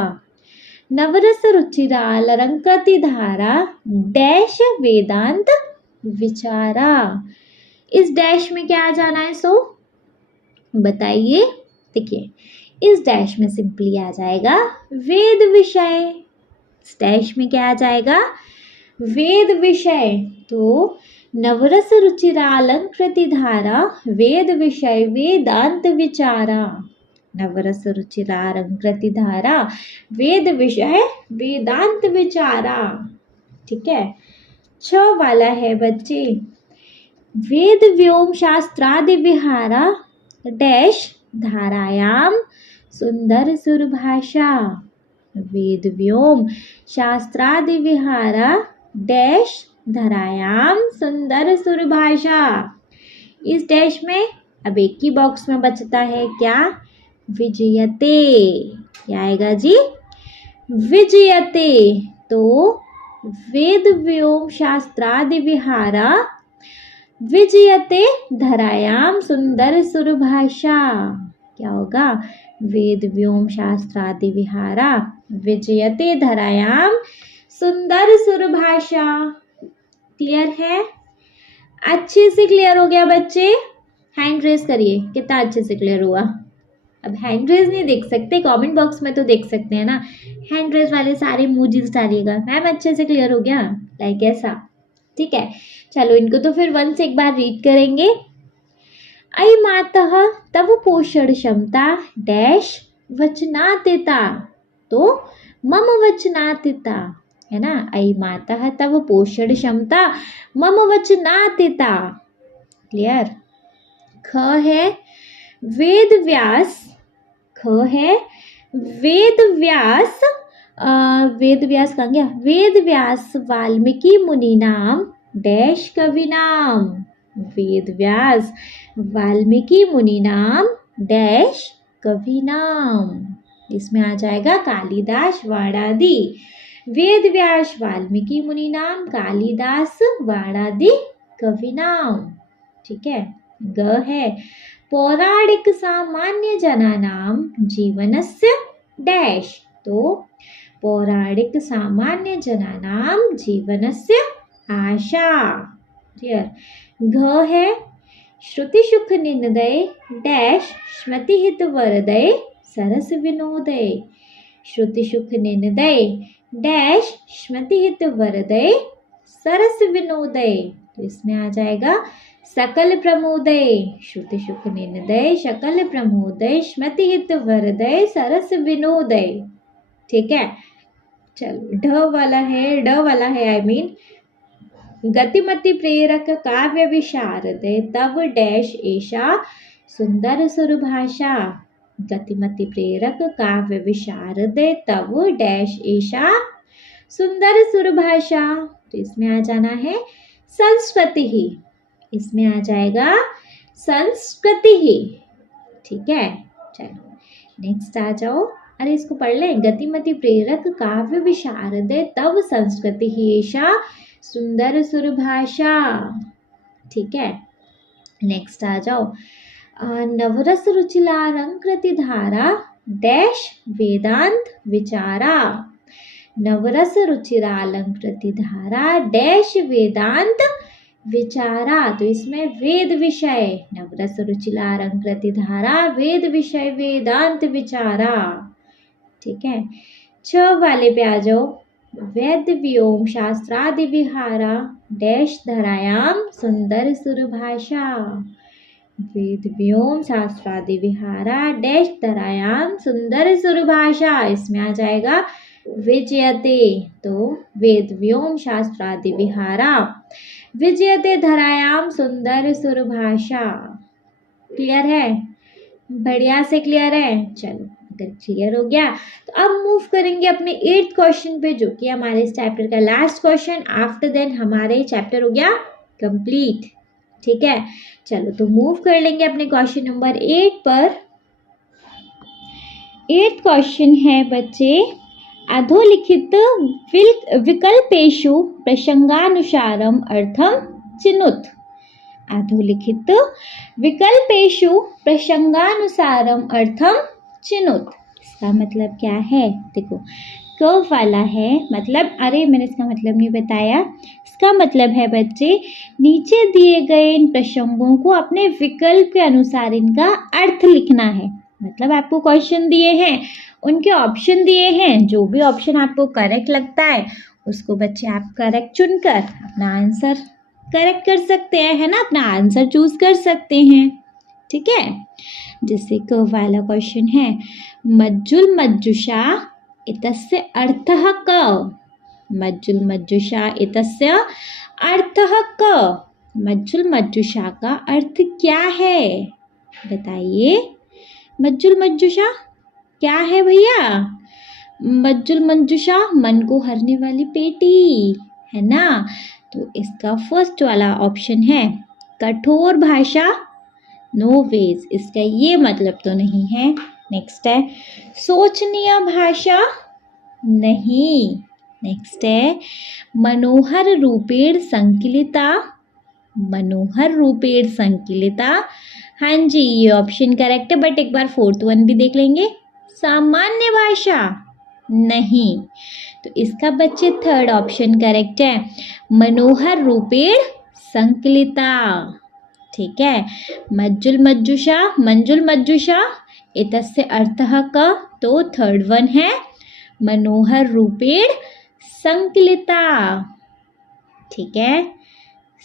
नवरस रुचिराल अलंकृति धारा डैश वेदांत विचारा। इस डैश में क्या आ जाना है सो बताइए। देखिए, इस डैश में सिंपली आ जाएगा वेद विषय। इस डैश में क्या आ जाएगा? वेद विषय। तो नवरस रुचिरालंकृति धारा वेद विषय वेदांत विचारा। नवरस रुचिरालंकृति धारा वेद विषय वेदांत विचारा। ठीक है। 6 वाला है बच्चे, वेद व्योम शास्त्रादि विहारा डैश धारायाम सुंदर सुरभाषा। वेद व्योम शास्त्रादि विहारा डैश धारायाम सुंदर सुरभाषा। इस डैश में अब एक ही बॉक्स में बचता है क्या? विजयते। क्या आएगा जी? विजयते। तो वेद व्योम शास्त्रादि विहारा विजयते धरायाम सुंदर सुरभाषा। क्या होगा? वेद व्योम शास्त्रादि विहारा विजयते धरायाम सुंदर सुरभाषा। क्लियर है? अच्छे से क्लियर हो गया बच्चे? हैंड रेज करिए कितना अच्छे से क्लियर हुआ। अब हैंड रेज नहीं देख सकते, कमेंट बॉक्स में तो देख सकते हैं ना। हैंड रेज वाले सारे इमोजीज डालिएगा। मैम अच्छे से क्लियर हो गया, लाइक ऐसा। ठीक है, चलो इनको तो फिर वन से एक बार रीड करेंगे। अयि मातः तव पोषण क्षमता डैश वचनातीता। तो मम वचनातीता है ना। अयि मातः तव पोषण क्षमता मम वचनातीता। क्लियर। ख है वेद व्यास। ख है वेद व्यास। वेद व्यास कहाँ गया? वेद व्यास वाल्मीकि मुनि नाम डैश कवि नाम। वेद व्यास वाल्मीकि मुनि नाम डैश कवि नाम। इसमें आ जाएगा कालिदास वाडादि। वेद व्यास वाल्मीकि मुनि नाम कालिदास वाडादि कवि नाम। ठीक है। ग है पौराणिक सामान्य जनानां जीवनस्य डैश। तो पौराणिक सामान्य जनानां जीवनस्य आशा। क्लियर। घ है श्रुति सुख निंदय डैश स्मृति हित वरदय सरस विनोदय। श्रुति सुख निंदय डैश स्मृति हित वरदय सरस विनोदय। तो इसमें आ जाएगा सकल प्रमोदय। श्रुति सुख निंदय सकल प्रमोदय स्मृति हित वरदय सरस विनोदय। ठीक है। चलो ढ वाला है, ड वाला है आई मीन गतिमति प्रेरक काव्य विशारद तव डैश एषा सुंदर सुरभाषा। गतिमति प्रेरक काव्य विशारद तव डैश एषा सुंदर सुरभाषा। तो इसमें आ जाना है संस्कृति ही। इसमें आ जाएगा संस्कृति ही। ठीक है। चलो नेक्स्ट आ जाओ। अरे इसको पढ़ लें। गतिमति प्रेरक काव्य विशारद तव संस्कृति ही एषा सुंदर सुरभाषा। ठीक है। नेक्स्ट आ जाओ। नवरस रुचिलालंकृति धारा डैश वेदांत विचारा। नवरस रुचिरालंकृति धारा डैश वेदांत विचारा। तो इसमें वेद विषय नवरस रुचिलालंकृति धारा वेद विषय वेदांत विचारा। ठीक है। 6 वाले पे आ जाओ। वेद व्योम शास्त्रादि विहारा डैश धरायाम सुंदर सुरभाषा। वेद व्योम शास्त्रादि विहारा डैश धरायाम सुंदर सुरभाषा। इसमें आ जाएगा विजयते। तो वेद व्योम शास्त्रादि विहारा विजयते धरायाम सुंदर सुरभाषा। क्लियर है? बढ़िया से क्लियर है। चलो अगर क्लियर हो गया तो अब मूव करेंगे अपने 8th क्वेश्चन पे, जो कि हमारे इस चैप्टर का लास्ट क्वेश्चन। आफ्टर देन हमारे चैप्टर हो गया कंप्लीट। ठीक है। चलो तो मूव कर लेंगे अपने क्वेश्चन नंबर 8 पर। 8th क्वेश्चन है बच्चे, अधोलिखित विकल्पेषु प्रसंगानुसारम अर्थम चिनुत। अधोलिखित विकल्पेषु प्रसंगानुसारम अर्थम चिनुत। इसका मतलब क्या है? देखो, क वाला है मतलब, अरे मैंने इसका मतलब नहीं बताया। इसका मतलब है बच्चे, नीचे दिए गए इन प्रसंगों को अपने विकल्प के अनुसार इनका अर्थ लिखना है। मतलब आपको क्वेश्चन दिए हैं, उनके ऑप्शन दिए हैं, जो भी ऑप्शन आपको करेक्ट लगता है उसको बच्चे आप करेक्ट चुनकर अपना आंसर करेक्ट कर सकते हैं, है ना, अपना आंसर चूज कर सकते हैं। ठीक है, जैसे क वाला क्वेश्चन है, मज्जुल मज्जुषा इतस्य अर्थः क। मज्जुल मज्जुषा इतस्य अर्थः क। मज्जुल मज्जुषा का अर्थ क्या है? बताइए, मज्जुल मज्जुषा क्या है भैया? मज्जुल मंजुषा मन को हरने वाली पेटी, है ना। तो इसका फर्स्ट वाला ऑप्शन है कठोर भाषा, नो वेज, इसका ये मतलब तो नहीं है। नेक्स्ट है सोचनीय भाषा, नहीं। नेक्स्ट है मनोहर रूपेण संकलिता, मनोहर रूपेण संकलिता, हाँ जी ये ऑप्शन करेक्ट है, बट एक बार फोर्थ वन भी देख लेंगे। सामान्य भाषा, नहीं। तो इसका बच्चे थर्ड ऑप्शन करेक्ट है, मनोहर रूपेण संकलिता। ठीक है, मज्जुल मज्जुषा, मंजुल मज्जुषा एतस्य अर्थः क, तो थर्ड वन है मनोहर रूपेण संकलिता। ठीक है,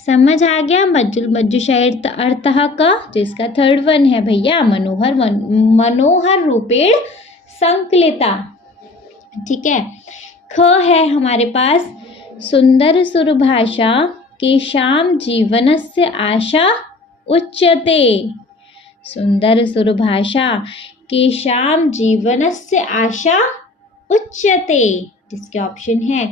समझ आ गया? मज्जुल मज्जुषा अर्थः क, जिसका थर्ड वन है भैया मनोहर रूपेण संकलिता। ठीक है, ख है हमारे पास सुंदर सुरभाषा केषां जीवनस्य आशा उच्यते। सुंदर सुरभाषा केषां जीवनस्य आशा उच्यते, जिसके ऑप्शन है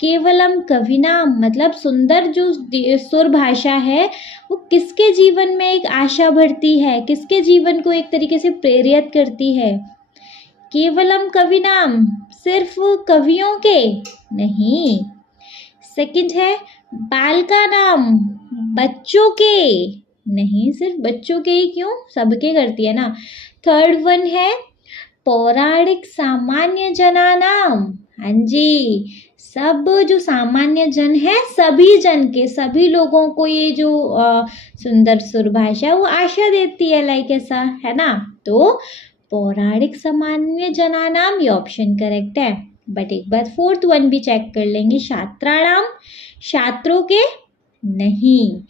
केवलम कविनाम, मतलब सुंदर जो सुर भाषा है वो किसके जीवन में एक आशा भरती है, किसके जीवन को एक तरीके से प्रेरित करती है। केवलम कविनाम, सिर्फ कवियों के नहीं। सेकंड है बालका नाम, बच्चों के नहीं, सिर्फ बच्चों के ही क्यों, सबके करती है ना। थर्ड वन है पौराणिक सामान्य जनानाम, हाँ जी, सब जो सामान्य जन है सभी जन के, सभी लोगों को ये जो सुंदर सुर भाषा वो आशा देती है, लाइक ऐसा, है ना। तो पौराणिक सामान्य जनानाम ये ऑप्शन करेक्ट है, बट एक बार फोर्थ वन भी चेक कर लेंगे, छात्राणाम, छात्रों के नहीं।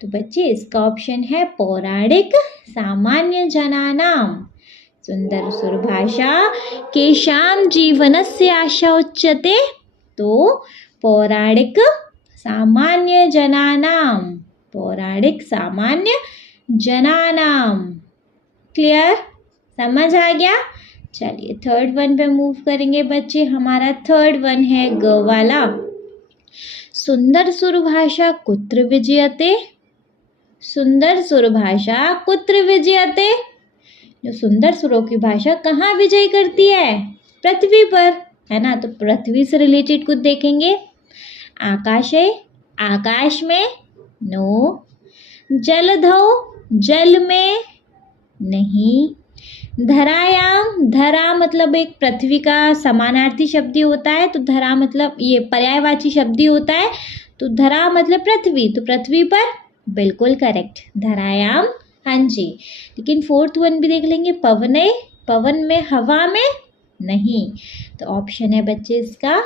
तो बच्चे इसका ऑप्शन है पौराणिक सामान्य जनानाम। सुंदर सुर भाषा केषां जीवनस्य आशा उच्यते, तो पौराणिक सामान्य जनानाम, पौराणिक सामान्य जनानाम। क्लियर, समझ आ गया? चलिए थर्ड वन पे मूव करेंगे बच्चे। हमारा थर्ड वन है ग वाला, सुंदर सुर भाषा कुत्र विजयते। सुंदर सुर भाषा कुत्र विजयते, जो सुंदर सुरों की भाषा कहाँ विजय करती है? पृथ्वी पर, है ना। तो पृथ्वी से रिलेटेड कुछ देखेंगे। आकाश है, आकाश में, नो। जलधौ, जल में, नहीं। धरायाम, धरा मतलब एक पृथ्वी का समानार्थी शब्द होता है, तो धरा मतलब ये पर्यायवाची शब्द होता है, तो धरा मतलब पृथ्वी, तो पृथ्वी पर, बिल्कुल करेक्ट, धरायाम, हाँ जी। लेकिन फोर्थ वन भी देख लेंगे, पवने, पवन में, हवा में, नहीं। तो ऑप्शन है बच्चे इसका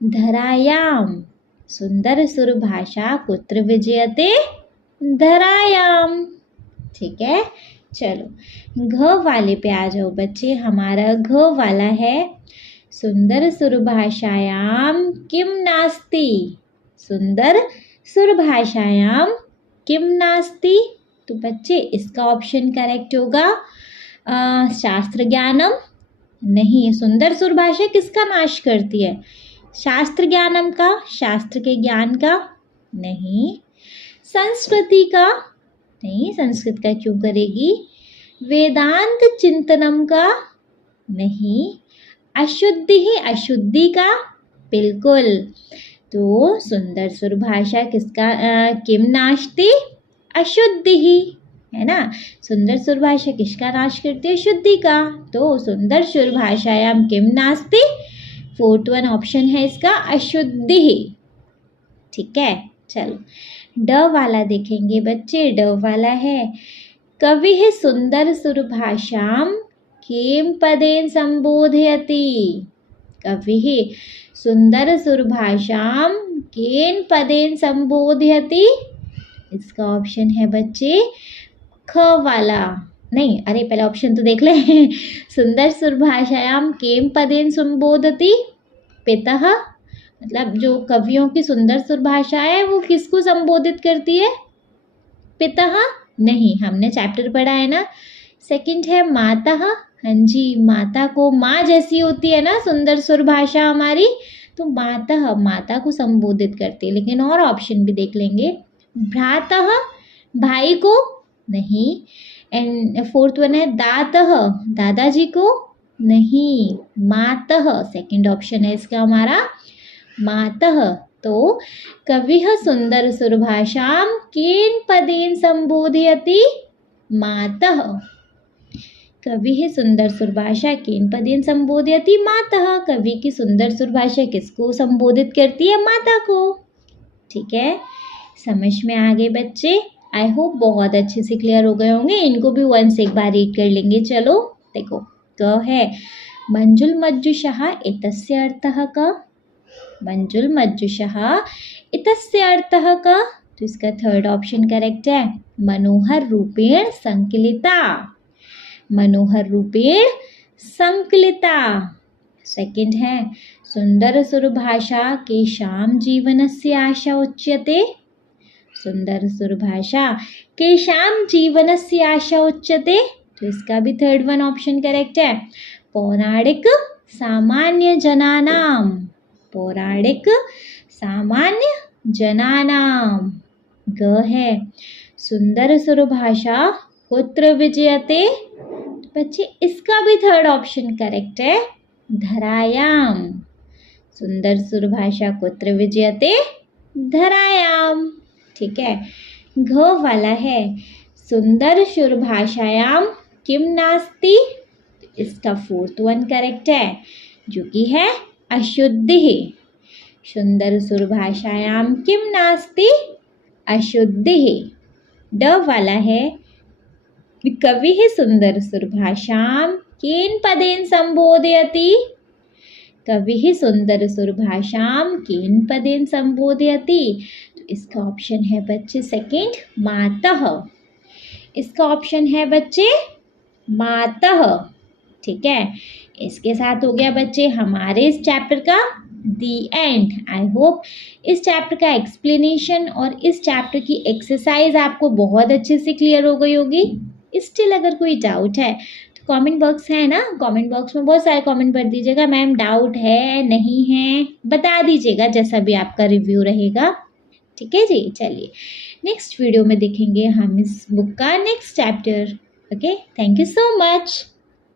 धरायाम। सुंदर सुर भाषा कुत्र विजयते, धरायाम। ठीक है, चलो घ वाले पे आ जाओ बच्चे। हमारा घ वाला है सुंदर सुर भाषायाम किम नास्ति। सुंदर सुर भाषायाम किम नास्ति, तो बच्चे इसका ऑप्शन करेक्ट होगा शास्त्र ज्ञानम, नहीं। सुंदर सुर भाषा किसका नाश करती है? शास्त्र ज्ञानम का, शास्त्र के ज्ञान का, नहीं। संस्कृति का, नहीं, संस्कृत का क्यों करेगी। वेदांत चिंतनम का, नहीं। अशुद्धि ही अशुद्धि का, बिल्कुल। तो सुंदर सुर भाषा किसका किम नास्ति, अशुद्धि ही, है ना। सुंदर सुर भाषा किसका नाश करती है, शुद्धि का। तो सुंदर सुर भाषायाम किम नास्ति, फोर्थ वन ऑप्शन है इसका अशुद्धि ही। ठीक है, चलो ड वाला देखेंगे बच्चे। ड वाला है कवि है सुंदर सुर भाषाम किम पदेन संबोधयति। कवि है सुंदर सुर भाषाम केन पदेन संबोधयति। इसका ऑप्शन है बच्चे ख वाला, नहीं अरे पहले ऑप्शन तो देख ले। सुंदर सुर भाषायाम केम पदेन संबोधति, पितः, मतलब जो कवियों की सुंदर सुर भाषा है वो किसको संबोधित करती है, पितः नहीं, हमने चैप्टर पढ़ा है ना। सेकंड है माता, हाँ जी, माता को, माँ जैसी होती है ना सुंदर सुर भाषा हमारी, तो माता, माता को संबोधित करती है। लेकिन और ऑप्शन भी देख लेंगे। भ्रातः, भाई को, नहीं। एंड फोर्थ वन है दातः, दादाजी को, नहीं। मातः, सेकंड ऑप्शन है इसका हमारा मातः। तो कविः सुंदर सुर भाषाम केन पदेन संबोधयति, मातः। कवि है सुंदर सुर भाषा केन पदेन संबोधयति, मातः। कवि की सुंदर सुर भाषा किसको संबोधित करती है, माता को। ठीक है, समझ में आ गए बच्चे। आई होप बहुत अच्छे से क्लियर हो गए होंगे। इनको भी वंस एक बार रीड कर लेंगे। चलो देखो, क है मंजुल मज्जुषः एतस्य अर्थः का, मंजुल मज्जुषः इतस्य अर्थः का। तो इसका थर्ड ऑप्शन करेक्ट है मनोहर रूपेण संकलिता, मनोहर रूपेण संकलिता। सेकंड है सुंदर सुर भाषा के शाम जीवनस्य आशा उच्यते, सुंदर सुर भाषा के शाम जीवनस्य आशा उच्यते। तो इसका भी थर्ड वन ऑप्शन करेक्ट है पौराणिक सामान्य जनानाम, पौराणिक सामान्य जनानाम। ग है सुंदर सुर भाषा कुत्र विजयते। बच्चे इसका भी थर्ड ऑप्शन करेक्ट है धरायाम, सुंदर सुर भाषा कुत्र विजयते, धरायाम। ठीक है, घ वाला है सुंदर सुर भाषायाम किम नास्ति। इसका फोर्थ वन करेक्ट है जो कि है अशुद्धि। सुंदर सुर भाषायाम किम नास्ति, अशुद्धि। ड वाला है कवि है सुंदर सुर भाषाम केन पदेन संबोधयति, कवि है सुंदर सुर भाषाम केन पदेन संबोधयति। तो इसका ऑप्शन है बच्चे सेकंड मातः, इसका ऑप्शन है बच्चे मातः। ठीक है, इसके साथ हो गया बच्चे हमारे इस चैप्टर का दी एंड। आई होप इस चैप्टर का एक्सप्लेनेशन और इस चैप्टर की एक्सरसाइज आपको बहुत अच्छे से क्लियर हो गई होगी। स्टिल अगर कोई डाउट है तो कमेंट बॉक्स है ना, कमेंट बॉक्स में बहुत सारे कमेंट कर दीजिएगा, मैम डाउट है नहीं है बता दीजिएगा, जैसा भी आपका रिव्यू रहेगा। ठीक है जी, चलिए नेक्स्ट वीडियो में देखेंगे हम इस बुक का next chapter. Okay, thank you so much.